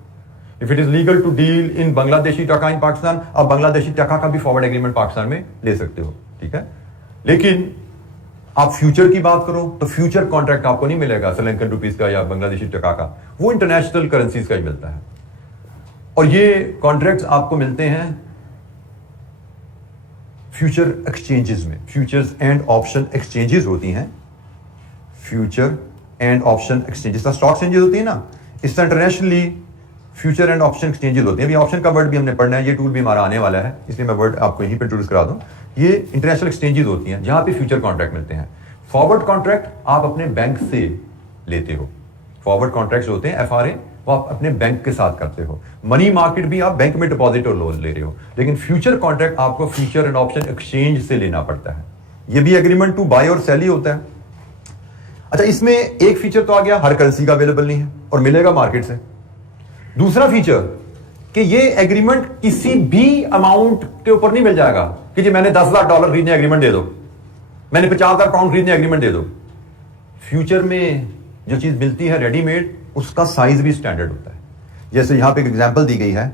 If it is legal to deal in Bangladeshi taka in Pakistan, आप बांग्लादेशी टका का भी फॉरवर्ड एग्रीमेंट पाकिस्तान में ले सकते हो, ठीक है। लेकिन आप फ्यूचर की बात करो तो फ्यूचर कॉन्ट्रैक्ट आपको नहीं मिलेगा श्रीलंकन रुपीज का या बांग्लादेशी टका का, वो इंटरनेशनल करेंसीज का ही मिलता है। और ये कॉन्ट्रैक्ट्स आपको मिलते हैं फ्यूचर एक्सचेंजेस में। फ्यूचर्स एंड ऑप्शन एक्सचेंजेस होती हैं, future and option exchanges. Stock exchanges होती है ना, इस तरह internationally future and option exchanges होते हैं। अभी ऑप्शन का वर्ड भी हमने पढ़ना है, ये टूल भी हमारा आने वाला है, इसलिए मैं वर्ड आपको यहीं पर इंट्रोड्यूस करा दूं। ये इंटरनेशनल एक्सचेंजेस होती हैं जहां पे फ्यूचर कॉन्ट्रैक्ट मिलते हैं। फॉरवर्ड कॉन्ट्रैक्ट आप अपने बैंक से लेते हो, फॉरवर्ड कॉन्ट्रैक्ट होते हैं FRA, वो आप अपने बैंक के साथ करते हो। मनी मार्केट भी आप बैंक में डिपॉजिट और लोन ले रहे हो, लेकिन फ्यूचर कॉन्ट्रैक्ट आपको फ्यूचर एंड ऑप्शन एक्सचेंज से लेना पड़ता है। ये भी एग्रीमेंट टू बाय और सेल ही होता है। अच्छा, इसमें एक फीचर तो आ गया, हर करेंसी का अवेलेबल नहीं है और मिलेगा मार्केट से। दूसरा फीचर कि ये एग्रीमेंट किसी भी अमाउंट के ऊपर नहीं मिल जाएगा कि जी मैंने $10 लाख खरीदने एग्रीमेंट दे दो, मैंने £50,000 खरीदने एग्रीमेंट दे दो। फ्यूचर में जो चीज मिलती है रेडीमेड, उसका साइज भी स्टैंडर्ड होता है। जैसे यहां पे एक एग्जांपल दी गई है,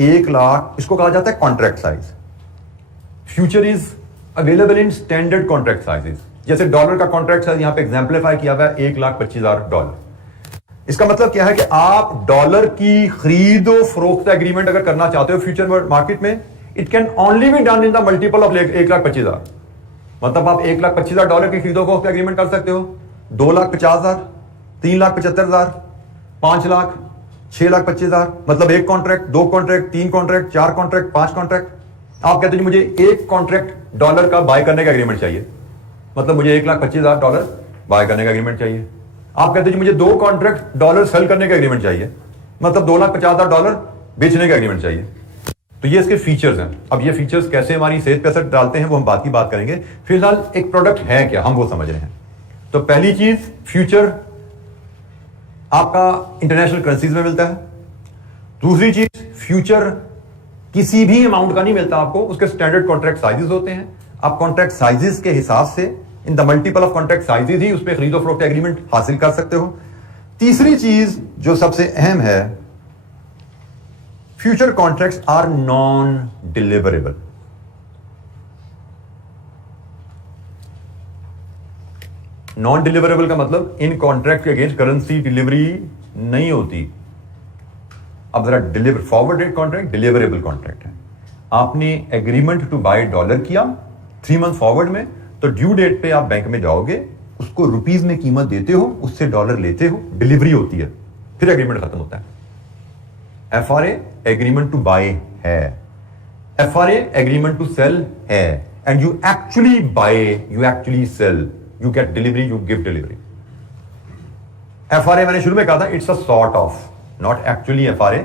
1 लाख, इसको कहा जाता है contract size. Future is available in standard contract sizes. जैसे डॉलर का कॉन्ट्रैक्ट साइज यहां पे एग्जांपलीफाई किया हुआ है $1,25,000। इसका मतलब क्या है कि आप डॉलर की खरीदो फरोख्त एग्रीमेंट अगर करना चाहते हो फ्यूचर मार्केट में, it can only be done in the multiple of $1,25,000। मतलब आप $1,25,000 की खरीदो फरोख्त एग्रीमेंट कर सकते हो, 2,50,000, 3,75,000, 5 लाख, 6,25,000। मतलब एक contract, 2 contract, 3 contract, 4 contract, 5 contract. आप कहते हो मुझे एक कॉन्ट्रैक्ट डॉलर का बाय करने का एग्रीमेमेंट चाहिए, मतलब मुझे $1,25,000 बाय करने का एग्रीमेंट चाहिए। आप कहते हो मुझे 2 कॉन्ट्रैक्ट डॉलर सेल करने का एग्रीमेंट चाहिए, मतलब $2,50,000 बेचने का एग्रीमेंट चाहिए। तो ये इसके फीचर्स हैं। अब ये फीचर्स कैसे हमारी सेहत पे असर डालते हैं वो हम बात की बात करेंगे। फिलहाल एक प्रोडक्ट है क्या, हम वो समझ रहे हैं। तो पहली चीज, फ्यूचर आपका इंटरनेशनल करेंसीज में मिलता है। दूसरी चीज, फ्यूचर किसी भी अमाउंट का नहीं मिलता आपको, उसके स्टैंडर्ड कॉन्ट्रैक्ट साइजेस होते हैं। आप कॉन्ट्रैक्ट साइजेस के हिसाब से, in the multiple of contract sizes ही उस पर खरीदो फरोख्त एग्रीमेंट हासिल कर सकते हो। तीसरी चीज जो सबसे अहम है, future contracts are non deliverable. Non deliverable का मतलब इन कॉन्ट्रैक्ट के अगेंस्ट करेंसी डिलीवरी नहीं होती। अब जरा deliver, forward rate contract deliverable contract है। आपने एग्रीमेंट टू बाय डॉलर किया 3 मंथ फॉरवर्ड में, तो ड्यू डेट पे आप बैंक में जाओगे, उसको रुपीज में कीमत देते हो, उससे डॉलर लेते हो, डिलीवरी होती है, फिर एग्रीमेंट खत्म होता है। FRA एग्रीमेंट टू बाय है, FRA एग्रीमेंट टू सेल है, and you actually buy, you actually sell, you get delivery, you give delivery. FRA मैंने शुरू में कहा था, it's a sort of, not actually FRA,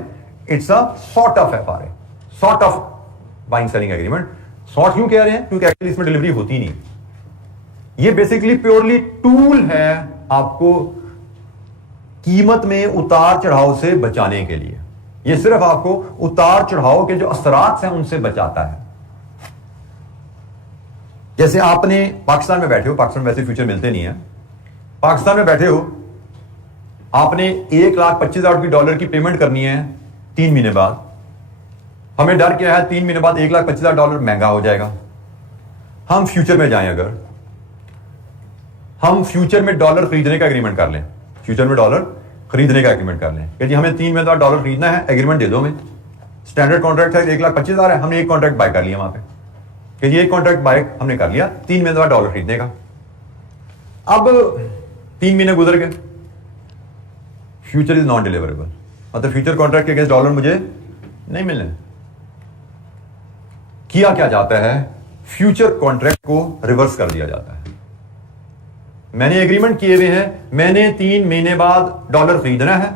it's a sort of FRA, sort of buying selling agreement. Sort क्यों कह रहे हैं? क्योंकि एक्चुअली इसमें डिलीवरी होती नहीं। ये बेसिकली प्योरली टूल है आपको कीमत में उतार चढ़ाव से बचाने के लिए। ये सिर्फ आपको उतार चढ़ाव के जो असरात हैं उनसे बचाता है। जैसे आपने पाकिस्तान में बैठे हो, पाकिस्तान में वैसे फ्यूचर मिलते नहीं है, पाकिस्तान में बैठे हो, आपने $1,25,000 की पेमेंट करनी है 3 महीने बाद। हमें डर क्या है, 3 महीने बाद $1,25,000 महंगा हो जाएगा। हम फ्यूचर में जाएं, अगर हम फ्यूचर में डॉलर खरीदने का एग्रीमेंट कर लें, फ्यूचर में डॉलर खरीदने का एग्रीमेंट कर लें कि जी हमें 3 महीने बाद डॉलर खरीदना है, एग्रीमेंट दे दो हमें। स्टैंडर्ड कॉन्ट्रैक्ट है, $1,25,000 है, हमने एक कॉन्ट्रैक्ट बाय कर लिया वहां पे, कि ये एक कॉन्ट्रैक्ट बाय हमने कर लिया 3 महीने बाद डॉलर खरीदने का। अब 3 महीने गुजर गए, फ्यूचर इज नॉन डिलीवरेबल, मतलब फ्यूचर कॉन्ट्रैक्ट के अगेंस्ट डॉलर मुझे नहीं मिलने। किया क्या जाता है, फ्यूचर कॉन्ट्रैक्ट को रिवर्स कर दिया जाता है। मैंने एग्रीमेंट किए हुए हैं, मैंने 3 महीने बाद डॉलर खरीदना है।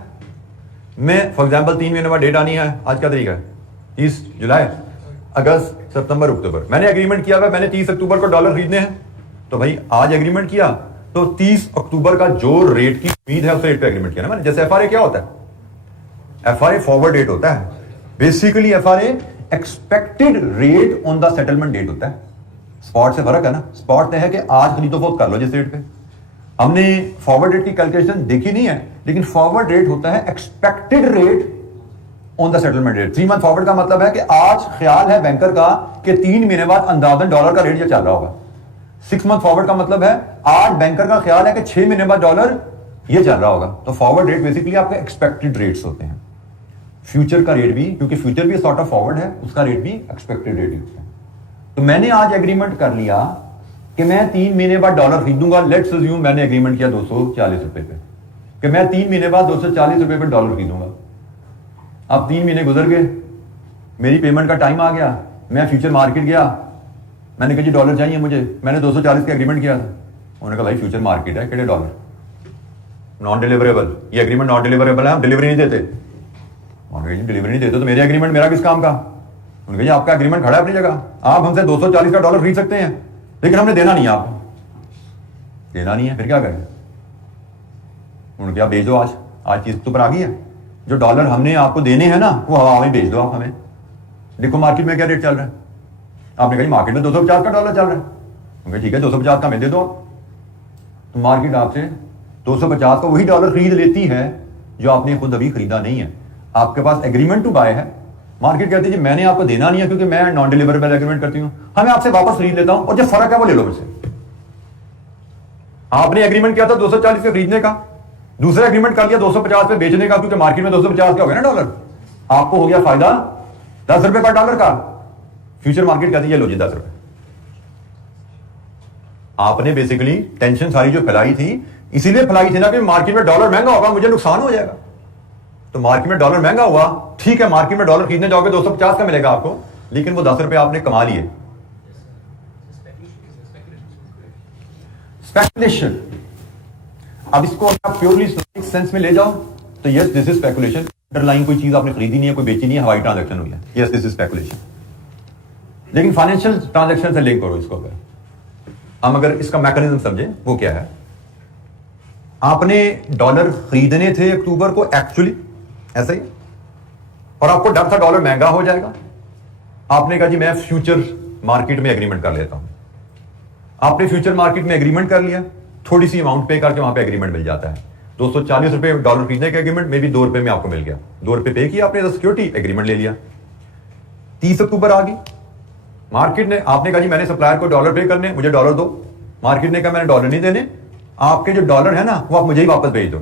मैं फॉर एग्जांपल 3 महीने बाद डेट आनी है, आज का तारीख है 30 जुलाई, अगस्त, सितंबर, अक्टूबर। मैंने एग्रीमेंट किया हुआ, मैंने 30 अक्टूबर को डॉलर खरीदने हैं, तो भाई आज एग्रीमेंट किया तो 30 अक्टूबर का जो रेट की उम्मीद है उस रेट पे एग्रीमेंट किया ना मैंने। जैसे FRA क्या होता है, FRA फॉरवर्ड रेट होता है। Basically FRA expected rate on the settlement date होता है। स्पॉट से फर्क है ना, स्पॉट है कि आज खरीदो फरोख्त कर लो जिस रेट पे। हमने फॉरवर्ड रेट की कैलकुलेशन देखी नहीं है, लेकिन फॉरवर्ड रेट होता है expected rate on the settlement rate. 3 month forward का मतलब है कि आज ख्याल है बैंकर का कि 3 महीने बाद अंदाजन डॉलर का रेट ये चल रहा होगा। 6 मंथ फॉरवर्ड का मतलब है आज बैंकर का ख्याल है कि 6 महीने बाद डॉलर ये चल रहा होगा। तो फॉरवर्ड रेट बेसिकली आपके एक्सपेक्टेड रेट्स होते हैं। फ्यूचर का रेट भी, क्योंकि फ्यूचर भी सॉर्ट ऑफ फॉरवर्ड है, उसका रेट भी एक्सपेक्टेड रेट होता है। तो मैंने आज एग्रीमेंट कर लिया कि मैं 3 महीने बाद डॉलर खरीदूंगा। लेट्स अज्यूम मैंने एग्रीमेंट किया 240 रुपए पे, कि मैं 3 महीने बाद 240 रुपए पे डॉलर खरीदूंगा। अब 3 महीने गुजर गए, मेरी पेमेंट का टाइम आ गया, मैं फ्यूचर मार्केट गया, मैंने कहा जी डॉलर चाहिए मुझे, मैंने 240 का एग्रीमेंट किया था। उन्होंने कहा भाई फ्यूचर मार्केट है, केड़े डॉलर, नॉन डिलीवरेबल, ये एग्रीमेंट नॉन डिलीवरेबल है, हम डिलीवरी नहीं देते। उन्होंने कहा डिलीवरी नहीं देते तो मेरे एग्रीमेंट मेरा किस काम का। उन्होंने कहा जी आपका एग्रीमेंट खड़ा है अपनी जगह, आप हमसे 240 का डॉलर खरीद सकते हैं, लेकिन हमने देना नहीं है आपको, देना नहीं है, फिर क्या करें। उन्होंने कहा भेज दो, आज चीज तो पर आ गई है, जो डॉलर हमने आपको देने हैं ना वो हवा में भेज दो आप हमें, देखो मार्केट में क्या रेट चल रहा है। आपने कहा मार्केट में 250 का डॉलर चल रहा है, उन्होंने ठीक है 250 का मैं दे दो, तो मार्केट आपसे 250 का वही डॉलर खरीद लेती है जो आपने खुद अभी खरीदा नहीं है। आपके पास एग्रीमेंट टू बाय है, मार्केट कहती है जी मैंने आपको देना नहीं है क्योंकि मैं नॉन डिलीवरेबल एग्रीमेंट करती हूं, हमें आपसे वापस खरीद लेता हूं और जो फर्क है वो ले लो मुझसे। आपने एग्रीमेंट किया था 240 पे खरीदने का, दूसरा एग्रीमेंट कर लिया 250 पे बेचने का, क्योंकि मार्केट में 250 का हो गया ना डॉलर, आपको हो गया फायदा 10 रुपए पर डॉलर का। फ्यूचर मार्केट कहती है लो जी 10 रुपए। आपने बेसिकली टेंशन सारी जो फैलाई थी, इसीलिए फैलाई थी ना कि मार्केट में डॉलर महंगा होगा, मुझे नुकसान हो जाएगा। तो मार्केट में डॉलर महंगा हुआ, ठीक है, मार्केट में डॉलर खरीदने जाओगे 250 का मिलेगा आपको, लेकिन वो 10 रुपए आपने कमा लिए। स्पेकुलेशन, अब इसको आप प्योरली इस्लामिक सेंस में ले जाओ तो yes this is speculation. Underline कोई चीज आपने खरीदी नहीं है, कोई बेची नहीं है, हवाई ट्रांजैक्शन हुई है, यस दिस इज स्पेकुलेशन। लेकिन फाइनेंशियल ट्रांजैक्शन से लिंक करो इसको, हम अगर इसका मैकेनिज्म समझे वो क्या है। आपने डॉलर खरीदने थे अक्टूबर को एक्चुअली ऐसा ही, और आपको डर था डॉलर महंगा हो जाएगा, आपने कहा जी मैं फ्यूचर मार्केट में एग्रीमेंट कर लेता हूं। आपने फ्यूचर मार्केट में एग्रीमेंट कर लिया, थोड़ी सी अमाउंट पे करके वहां पे एग्रीमेंट मिल जाता है, 240 रुपए डॉलर खरीदने का एग्रीमेंट में भी 2 रुपए में आपको मिल गया, 2 रुपए पे किया आपने, सिक्योरिटी एग्रीमेंट ले लिया। 30 अक्टूबर आ गई, मार्केट ने, आपने कहा जी मैंने सप्लायर को डॉलर पे करने, मुझे डॉलर दो। मार्केट ने कहा मैंने डॉलर नहीं देने, आपके जो डॉलर है ना वो आप मुझे ही वापस भेज दो।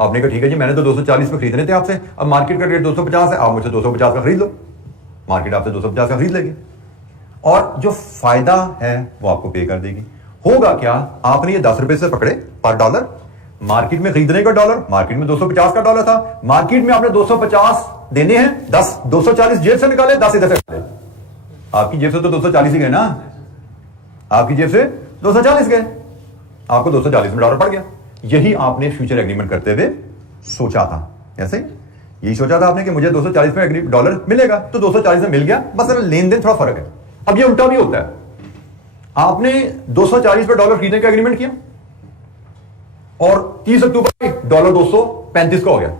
आपने कहा ठीक है जी मैंने तो 240 पे खरीदने थे आपसे, अब मार्केट का रेट 250 है, आप मुझसे 250 का खरीद लो। मार्केट आपसे 250 का खरीद लेगी और जो फायदा है वो आपको पे कर देगी। होगा क्या, आपने ये 10 रुपए से पकड़े पर डॉलर, मार्केट में खरीदने का डॉलर, मार्केट में 250 का डॉलर था, मार्केट में आपने 250 देने हैं, 240 जेब से निकाले, 10 इधर से निकाले। आपकी जेब से तो 240 ही गए ना, आपकी जेब से 240 गए, आपको 240 में डॉलर पड़ गया। यही आपने फ्यूचर एग्रीमेंट करते हुए सोचा था, ऐसे यही सोचा था आपने कि मुझे 240 में डॉलर मिलेगा, तो 240 में मिल गया, बस लेन देन थोड़ा फर्क है। अब ये उल्टा भी होता है, आपने 240 पे डॉलर खरीदने का एग्रीमेंट किया और 30 अक्टूबर डॉलर 235 का हो गया।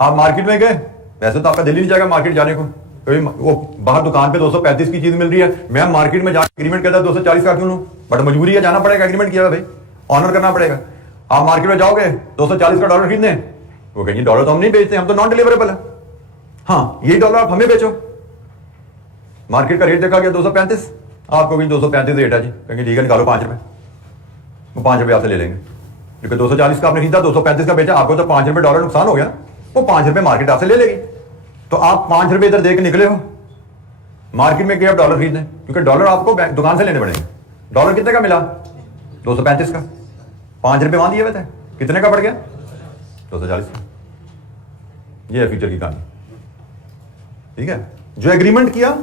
आप मार्केट में गए, वैसे तो आपका दिल ही नहीं जाएगा मार्केट जाने को, वो बाहर दुकान पे 235 की चीज मिल रही है, मैं मार्केट में जाकर एग्रीमेंट करता 240 का क्यों लूं, बट मजबूरी है, जाना पड़ेगा, एग्रीमेंट किया भाई, ऑनर करना पड़ेगा। आप मार्केट में जाओगे 240 का डॉलर खरीदने, वो कहेंगे डॉलर तो हम नहीं बेचते, हम तो नॉन डिलीवरेबल है, हाँ यही डॉलर आप हमें बेचो। मार्केट का रेट देखा गया 235, आपको भी 235 रेट है जी, कहेंगे ठीक है निकालो 5 रुपए, वो 5 रुपए आपसे ले लेंगे, क्योंकि 240 का आपने खरीदा 235 का बेचा, आपको तो 5 रुपए डॉलर नुकसान हो गया, वो 5 रुपए मार्केट आपसे ले लेगी। तो आप 5 रुपए इधर देकर निकले हो, मार्केट में गए आप डॉलर खरीदने, क्योंकि डॉलर आपको दुकान से लेने पड़ेंगे। डॉलर कितने का मिला, 235 का, 5 रुपए वहां दिए हुए थे, कितने का पड़ गया, 240 का। ये है फ्यूचर की कहानी, ठीक है। जो एग्रीमेंट किया,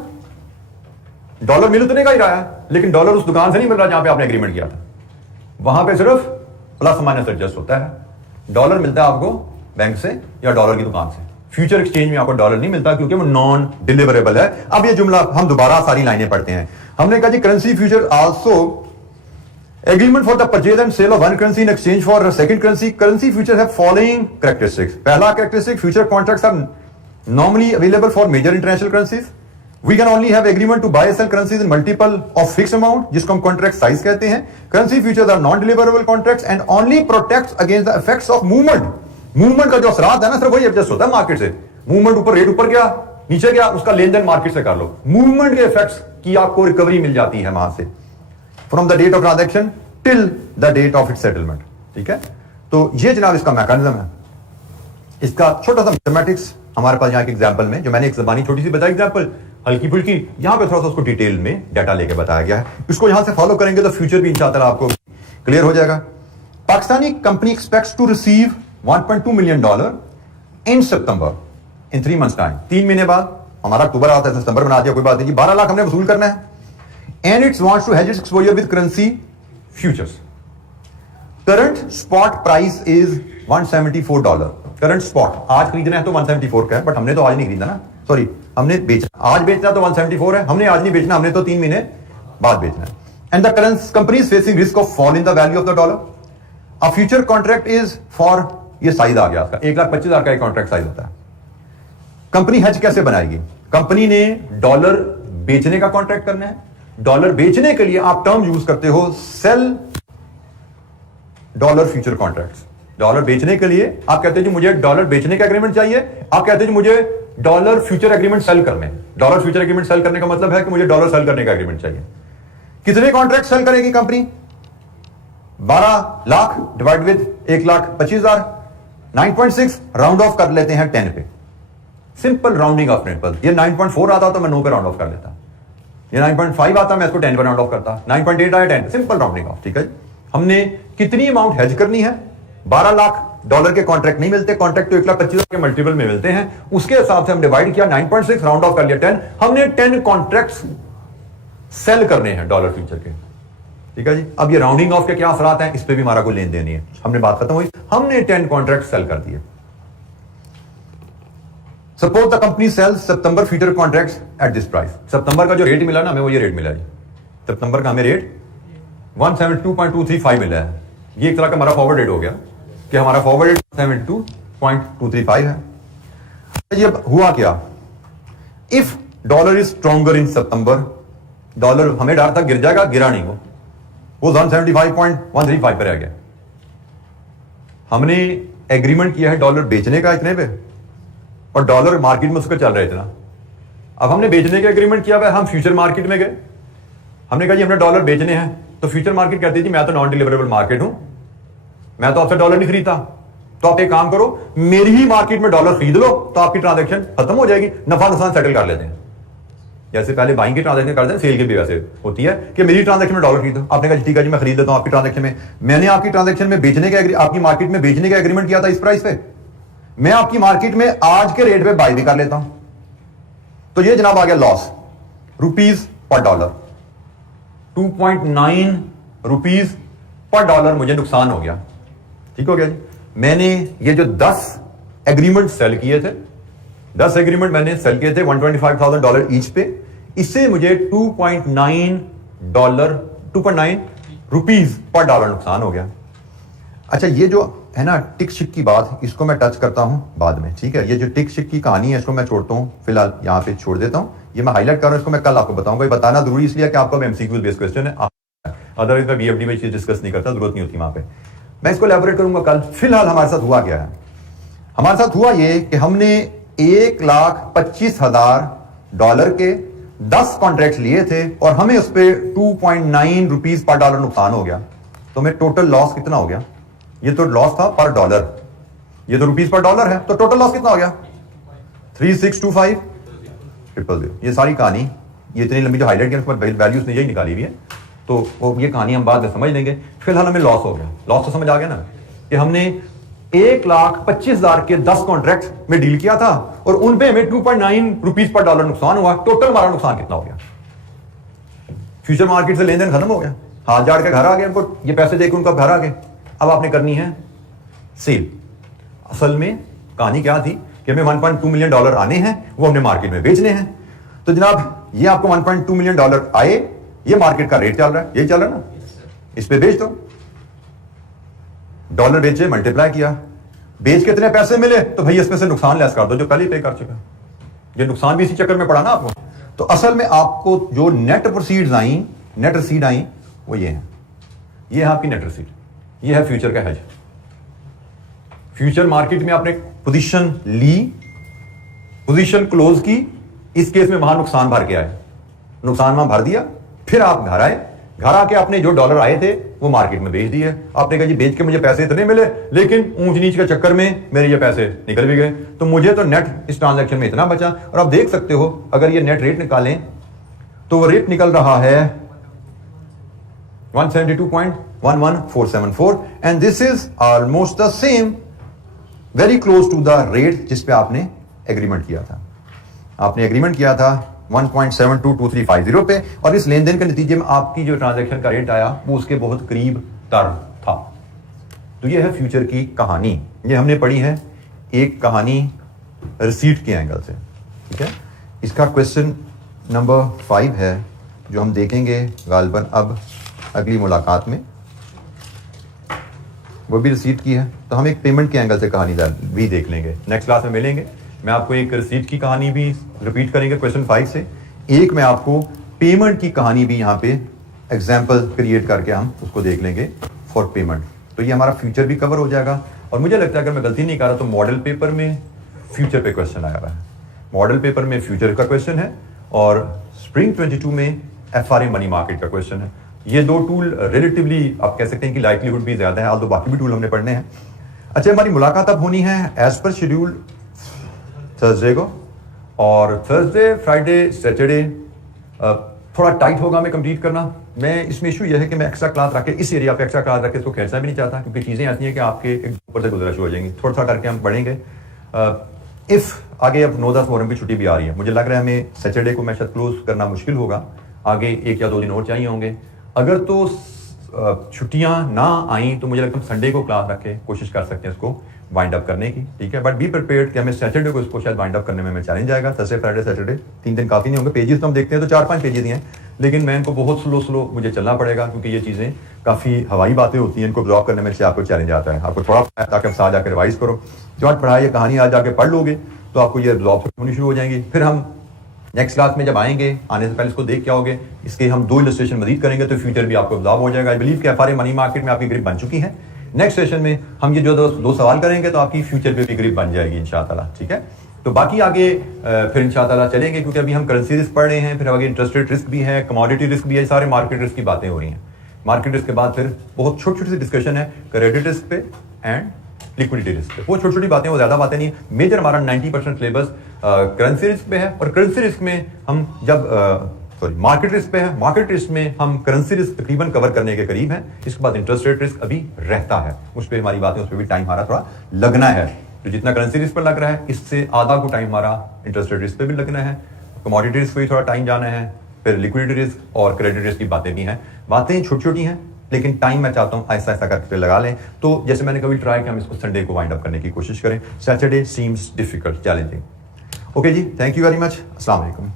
डॉलर मिल उतने का ही रहा है, लेकिन डॉलर उस दुकान से नहीं मिल रहा जहां पे आपने एग्रीमेंट किया था, वहां पे सिर्फ प्लस माइनस एडजस्ट होता है। डॉलर मिलता है आपको बैंक से या डॉलर की दुकान से, फ्यूचर एक्सचेंज में आपको डॉलर नहीं मिलता क्योंकि वो नॉन डिलीवरेबल है। अब ये जुमला हम दोबारा सारी लाइनें पढ़ते हैं। हमने कहा जी currency future also agreement for the purchase and sale of one currency in exchange for second currency. Currency future have following characteristics. पहला characteristic, future contracts are normally available for major international currencies. We can only have agreement to buy and sell currencies in multiple of fixed amount, जिसको हम contract size कहते हैं। Currency futures are non-deliverable contracts and only protects against the effects of movement. Movement का जो असरात है ना, सिर्फ वही एडजस्ट होता है मार्केट से। मूवमेंट ऊपर, रेट ऊपर गया, नीचे गया, उसका लेन देन मार्केट से कर लो। मूवमेंट के इफेक्ट्स की आपको रिकवरी मिल जाती है वहां से, from the date of transaction till the date of it settlement, ठीक है। तो ये जनाब इसका मैकेनिज्म है। इसका छोटा सा मैथमेटिक्स हमारे पास यहाँ के एग्जाम्पल में, जो मैंने एक जबानी छोटी सी बताई एग्जाम्पल, हल्की फुल्की, यहां पे थोड़ा सा उसको डिटेल में डाटा लेके बताया गया है। इसको यहां से फॉलो करेंगे तो फ्यूचर भी इंशाअल्लाह आपको क्लियर हो जाएगा। Pakistani company expects to receive $1.2 million in सितंबर, इन 3 मंथ्स टाइम। 3 महीने बाद, हमारा अक्टूबर आता है, सितंबर बना दिया, कोई बात नहीं, 12 लाख हमने वसूल करना है। and it wants to hedge its exposure with currency futures. Current spot price is $174. Current spot आज खरीदना है तो 174 का है, बट हमने तो आज नहीं खरीदा ना, सॉरी हमने बेचना, आज बेचना तो 174 है, हमने आज नहीं बेचना, हमने तो 3 महीने बाद बेचना है. And the company is facing risk of fall in the value of the dollar. A future contract is for, ये साइज आ गया उसका, 1,25,000 का एक कॉन्ट्रैक्ट साइज होता है. कंपनी हेज कैसे बनाएगी? कंपनी ने डॉलर बेचने का कॉन्ट्रैक्ट करना है. डॉलर बेचने के लिए आप टर्म यूज करते हो सेल डॉलर फ्यूचर कॉन्ट्रैक्ट्स. डॉलर बेचने के लिए आप कहते हैं जी मुझे डॉलर बेचने का एग्रीमेंट चाहिए, आप कहते हैं जी मुझे डॉलर फ्यूचर एग्रीमेंट सेल करने. डॉलर फ्यूचर एग्रीमेंट सेल करने का मतलब है कि मुझे डॉलर सेल करने का एग्रीमेंट चाहिए. कितने कॉन्ट्रैक्ट सेल करेगी company? 12 lakh divide with 1,25,000, 9.6 round off कर लेते हैं 10 पे. Simple rounding off principal. ये 9.4 आता तो मैं 9 पे राउंड ऑफ कर लेता, ये 9.5 आता मैं इसको 10 पे राउंड ऑफ करता, 9.8 आया 10, सिंपल राउंडिंग ऑफ. ठीक है, हमने कितनी अमाउंट हेज करनी है? 12 लाख डॉलर के कॉन्ट्रैक्ट नहीं मिलते, कॉन्ट्रैक्ट तो 1,25,000 के मल्टीपल में मिलते हैं, उसके हिसाब से हम डिवाइड किया, 9.6 राउंड ऑफ कर लिया 10. हमने 10 कॉन्ट्रैक्ट्स सेल करने हैं डॉलर फ्यूचर के. ठीक है जी, अब ये राउंडिंग ऑफ के क्या असरात हैं, इस पे भी हमारा कोई लेन देन नहीं है. हमने बात खत्म हुई, हमने 10 कॉन्ट्रैक्ट सेल कर दिए. Suppose the company sells September future contracts at this price. सितंबर का जो रेट मिला ना, हमें वो ये रेट मिला जी. सितंबर का हमें रेट 172.235 मिला है. ये एक तरह का हमारा फॉरवर्ड रेट हो गया कि हमारा फॉरवर्ड रेट 172.235 है. ये हुआ क्या? If dollar is stronger in September, dollar हमें डर था गिर जाएगा, गिरा नहीं, वो 175.135 पर रह गया. हमने एग्रीमेंट किया है डॉलर बेचने का इतने पे, और डॉलर मार्केट में उसका चल रहा है इतना. अब हमने बेचने का एग्रीमेंट किया हुआ है, हम फ्यूचर मार्केट में गए, हमने कहा जी हमने डॉलर बेचने हैं, तो फ्यूचर मार्केट कहती है जी मैं तो नॉन डिलीवरेबल मार्केट हूं, मैं तो आपसे डॉलर नहीं खरीदता, तो आप एक काम करो मेरी ही मार्केट में डॉलर खरीद लो, तो आपकी ट्रांजैक्शन खत्म हो जाएगी, नफा नुकसान सेटल कर लेते हैं. जैसे पहले बाइंग की ट्रांजैक्शन करते हैं, सेल की भी वैसे होती है कि मेरी ट्रांजैक्शन में डॉलर खरीदो. आपने कहा ठीक है जी मैं खरीद लेता हूं आपकी ट्रांजैक्शन में. मैंने आपकी ट्रांजैक्शन में बेचने का, आपकी मार्केट में बेचने का एग्रीमेंट किया था इस प्राइस पे, मैं आपकी मार्केट में आज के रेट पे बाय भी कर लेता हूं. तो ये जनाब आ गया loss, rupees per dollar, 2.9 rupees per dollar मुझे नुकसान हो गया. ठीक हो गया जी. मैंने ये जो 10 एग्रीमेंट सेल किए थे, 10 एग्रीमेंट मैंने सेल किए थे $125,000 ईच पे, इससे मुझे 2.9 रुपीज पर डॉलर नुकसान हो गया. अच्छा, ये जो है ना टिक शिक की बात, इसको मैं टच करता हूं बाद में. ठीक है, ये जो टिक शिक की कहानी है इसको मैं छोड़ता हूं, फिलहाल यहां पे छोड़ देता हूं. ये मैं हाईलाइट कर रहा हूं, इसको मैं कल आपको बताऊंगा. ये बताना जरूरी इसलिए कि आपका एमसीक्यू बेस्ड क्वेश्चन है, अदरवाइज मैं बीएफडी में चीज डिस्कस नहीं करता, जरूरत नहीं होती वहां पे. मैं इसको एलैबोरेट करूंगा कल. फिलहाल हमारे साथ हुआ क्या है? हमारे साथ हुआ ये कि हमने $1,25,000 के 10 कॉन्ट्रैक्ट लिए थे और हमें उस पर 2.9 रुपीज पर डॉलर नुकसान हो गया. तो हमें टोटल लॉस कितना हो गया? ये तो लॉस था पर डॉलर, ये तो रुपीज पर डॉलर है, तो टोटल लॉस कितना हो गया? 3625,000. ये सारी कहानी, ये इतनी लंबी जो हाईलाइट किया उसमें वैल्यूज ने यही निकाली हुई है, तो वो ये कहानी हम बाद में समझ लेंगे. फिलहाल हमें लॉस हो गया. लॉस तो समझ आ गया ना कि हमने 1,25,000 के 10 कॉन्ट्रैक्ट में डील किया था और उन पे हमें 2.9 रुपीज पर डॉलर नुकसान हुआ. टोटल हमारा नुकसान कितना हो गया? फ्यूचर मार्केट से लेन देन खत्म हो गया, हाथ झाड़ के घर आ गए, उनको ये पैसे देकर उनका घर आ गए. अब आपने करनी है सेल. असल में कहानी क्या थी कि हमें $1.2 मिलियन आने हैं, वो हमने मार्केट में बेचने हैं. तो जनाब ये आपको $1.2 मिलियन आए, ये मार्केट का रेट चल रहा है, यही चल रहा है ना, इस पे बेच दो. डॉलर बेचे, मल्टीप्लाई किया, बेच के इतने पैसे मिले तो भाई इसमें से नुकसान लेस कर दो जो पहले पे कर चुका. ये नुकसान भी इसी चक्कर में पड़ा ना आपको. तो असल में आपको जो नेट प्रोसीड्स आई, नेट रसीड आई, वो ये है, ये है आपकी नेट रसीड, ये है फ्यूचर का हेज. फ्यूचर मार्केट में आपने पोजीशन ली, पोजीशन क्लोज की, इस केस में वहां नुकसान भर के आए, नुकसान वहां भर दिया, फिर आप घर आए, घर आके आपने जो डॉलर आए थे वो मार्केट में बेच दिए. आपने कहा जी बेच के मुझे पैसे इतने मिले, लेकिन ऊंच नीच के चक्कर में मेरे ये पैसे निकल भी गए, तो मुझे तो नेट इस ट्रांजैक्शन में इतना बचा. और आप देख सकते हो अगर ये नेट रेट निकालें तो वो रेट निकल रहा है 172.11474 and this is almost the same, very close to the rate जिस पे आपने एग्रीमेंट किया था. आपने एग्रीमेंट किया था 1.722350 पे, और इस लेन देन के नतीजे में आपकी जो ट्रांजैक्शन का रेट आया वो उसके बहुत करीब तर था। तो ये है फ्यूचर की कहानी। ये हमने पढ़ी है एक कहानी रिसीट के एंगल से, ठीक है। इसका क्वेश्चन नंबर 5 है जो हम देखेंगे गालिबन अब अगली मुलाकात में, वो भी रिसीट की है। तो हम एक पेमेंट के एंगल से कहानी भी देख लेंगे, नेक्स्ट क्लास में मिलेंगे। मैं आपको एक रिसीट की कहानी भी रिपीट करेंगे क्वेश्चन 5 से, एक मैं आपको पेमेंट की कहानी भी यहाँ पे एग्जाम्पल क्रिएट करके हम उसको देख लेंगे फॉर पेमेंट। तो ये हमारा फ्यूचर भी कवर हो जाएगा। और मुझे लगता है अगर मैं गलती नहीं कर रहा तो मॉडल पेपर में फ्यूचर पे क्वेश्चन आया हुआ है, मॉडल पेपर में फ्यूचर का क्वेश्चन है और स्प्रिंग 22 में FRA मनी मार्केट का क्वेश्चन है। ये दो टूल रिलेटिवली आप कह सकते हैं कि लाइक्लीहुड भी ज्यादा है, तो बाकी भी टूल हमने पढ़ने हैं। अच्छा, हमारी मुलाकात अब होनी है एज पर शेड्यूल थर्सडे को, और थर्सडे फ्राइडे सैटरडे थोड़ा टाइट होगा हमें कंप्लीट करना। मैं इसमें इशू यह है कि मैं एक्स्ट्रा क्लास रख के इस एरिया पे एक्स्ट्रा क्लास रख के इसको खेलना भी नहीं चाहता, क्योंकि चीज़ें ऐसी हैं कि आपके एक ऊपर से गुजरा शुरू हो जाएंगी। थोड़ा थोड़ा करके हम पढ़ेंगे। इफ़ आगे अब 9-10 मोहर्रम की छुट्टी भी आ रही है, मुझे लग रहा है हमें सैटरडे को मैं शायद क्लोज करना मुश्किल होगा, आगे 1 या 2 दिन और चाहिए होंगे। अगर तो छुट्टियां ना आई तो मुझे लगता है संडे को क्लास रख के कोशिश कर सकते हैं इसको वाइंड अप करने की, ठीक है। बट बी प्रिपेयर्ड कि हमें सैटरडे को इसको शायद वाइंड अप करने में हमें चैलेंज आएगा। थर्सडे फ्राइडे सैटरडे 3 दिन काफ़ी नहीं होंगे। पेजेस तो हम देखते हैं तो 4-5 पेजेस ही हैं, लेकिन मैं इनको बहुत स्लो मुझे चलना पड़ेगा, क्योंकि ये चीज़ें काफ़ी हवाई बातें होती हैं, इनको ऑब्जॉर्व करने में से आपको चैलेंज आता है। आपको थोड़ा ताकि आप साथ जाकर रिवाइज करो, जो आज पढ़ाई कहानी आज जाके पढ़ लोगे तो आपको ये ऑब्जॉर्व होनी शुरू हो जाएंगी। फिर हम नेक्स्ट क्लास में जब आएंगे, आने से पहले इसको देख के आओगे, इसके हम 2 इलस्ट्रेशन मजीद करेंगे तो फ्यूचर भी आपको ऑब्जॉर्व हो जाएगा। आई बिलीव कि FRA मनी मार्केट में आपकी ग्रिप बन चुकी है। नेक्स्ट सेशन में हम ये जो 2 सवाल करेंगे तो आपकी फ्यूचर पे भी ग्रिप बन जाएगी इंशाअल्लाह, ठीक है। तो बाकी आगे फिर इंशाअल्लाह चलेंगे, क्योंकि अभी हम करेंसी रिस्क पढ़ रहे हैं, फिर आगे इंटरेस्ट रेट रिस्क भी है, कमोडिटी रिस्क भी है, सारे मार्केट रिस्क की बातें हो रही हैं। मार्केट रिस्क के बाद फिर बहुत छोटी सी डिस्कशन है क्रेडिट रिस्क पे एंड लिक्विडिटी रिस्क पे। वो छोटी बातें, वो ज्यादा बातें नहीं है। मेजर हमारा 90% सिलेबस करेंसी रिस्क पे है, और करेंसी रिस्क में हम जब मार्केट रिस्क पे है, मार्केट रिस्क में हम करेंसी रिस्क तकरीबन कवर करने के करीब हैं। इसके बाद इंटरेस्ट रेट रिस्क अभी रहता है, उस पर हमारी बातें, उस पर भी टाइम हमारा थोड़ा लगना है। तो जितना करेंसी रिस्क पर लग रहा है, इससे आधा को टाइम हमारा इंटरेस्ट रेट रिस्क पे भी लगना है, कमोडिटी रिस्क पे भी थोड़ा टाइम जाना है, फिर लिक्विडिटी रिस्क और क्रेडिट रिस्क की बातें भी हैं। बातें छोटी हैं, लेकिन टाइम मैं चाहता हूँ ऐसा करके लगा लें। तो जैसे मैंने कभी ट्राई किया, हम इसको संडे को वाइंड अप करने की कोशिश करें। Saturday seems difficult, challenging. Okay जी, थैंक यू वेरी मच। अस्सलाम वालेकुम।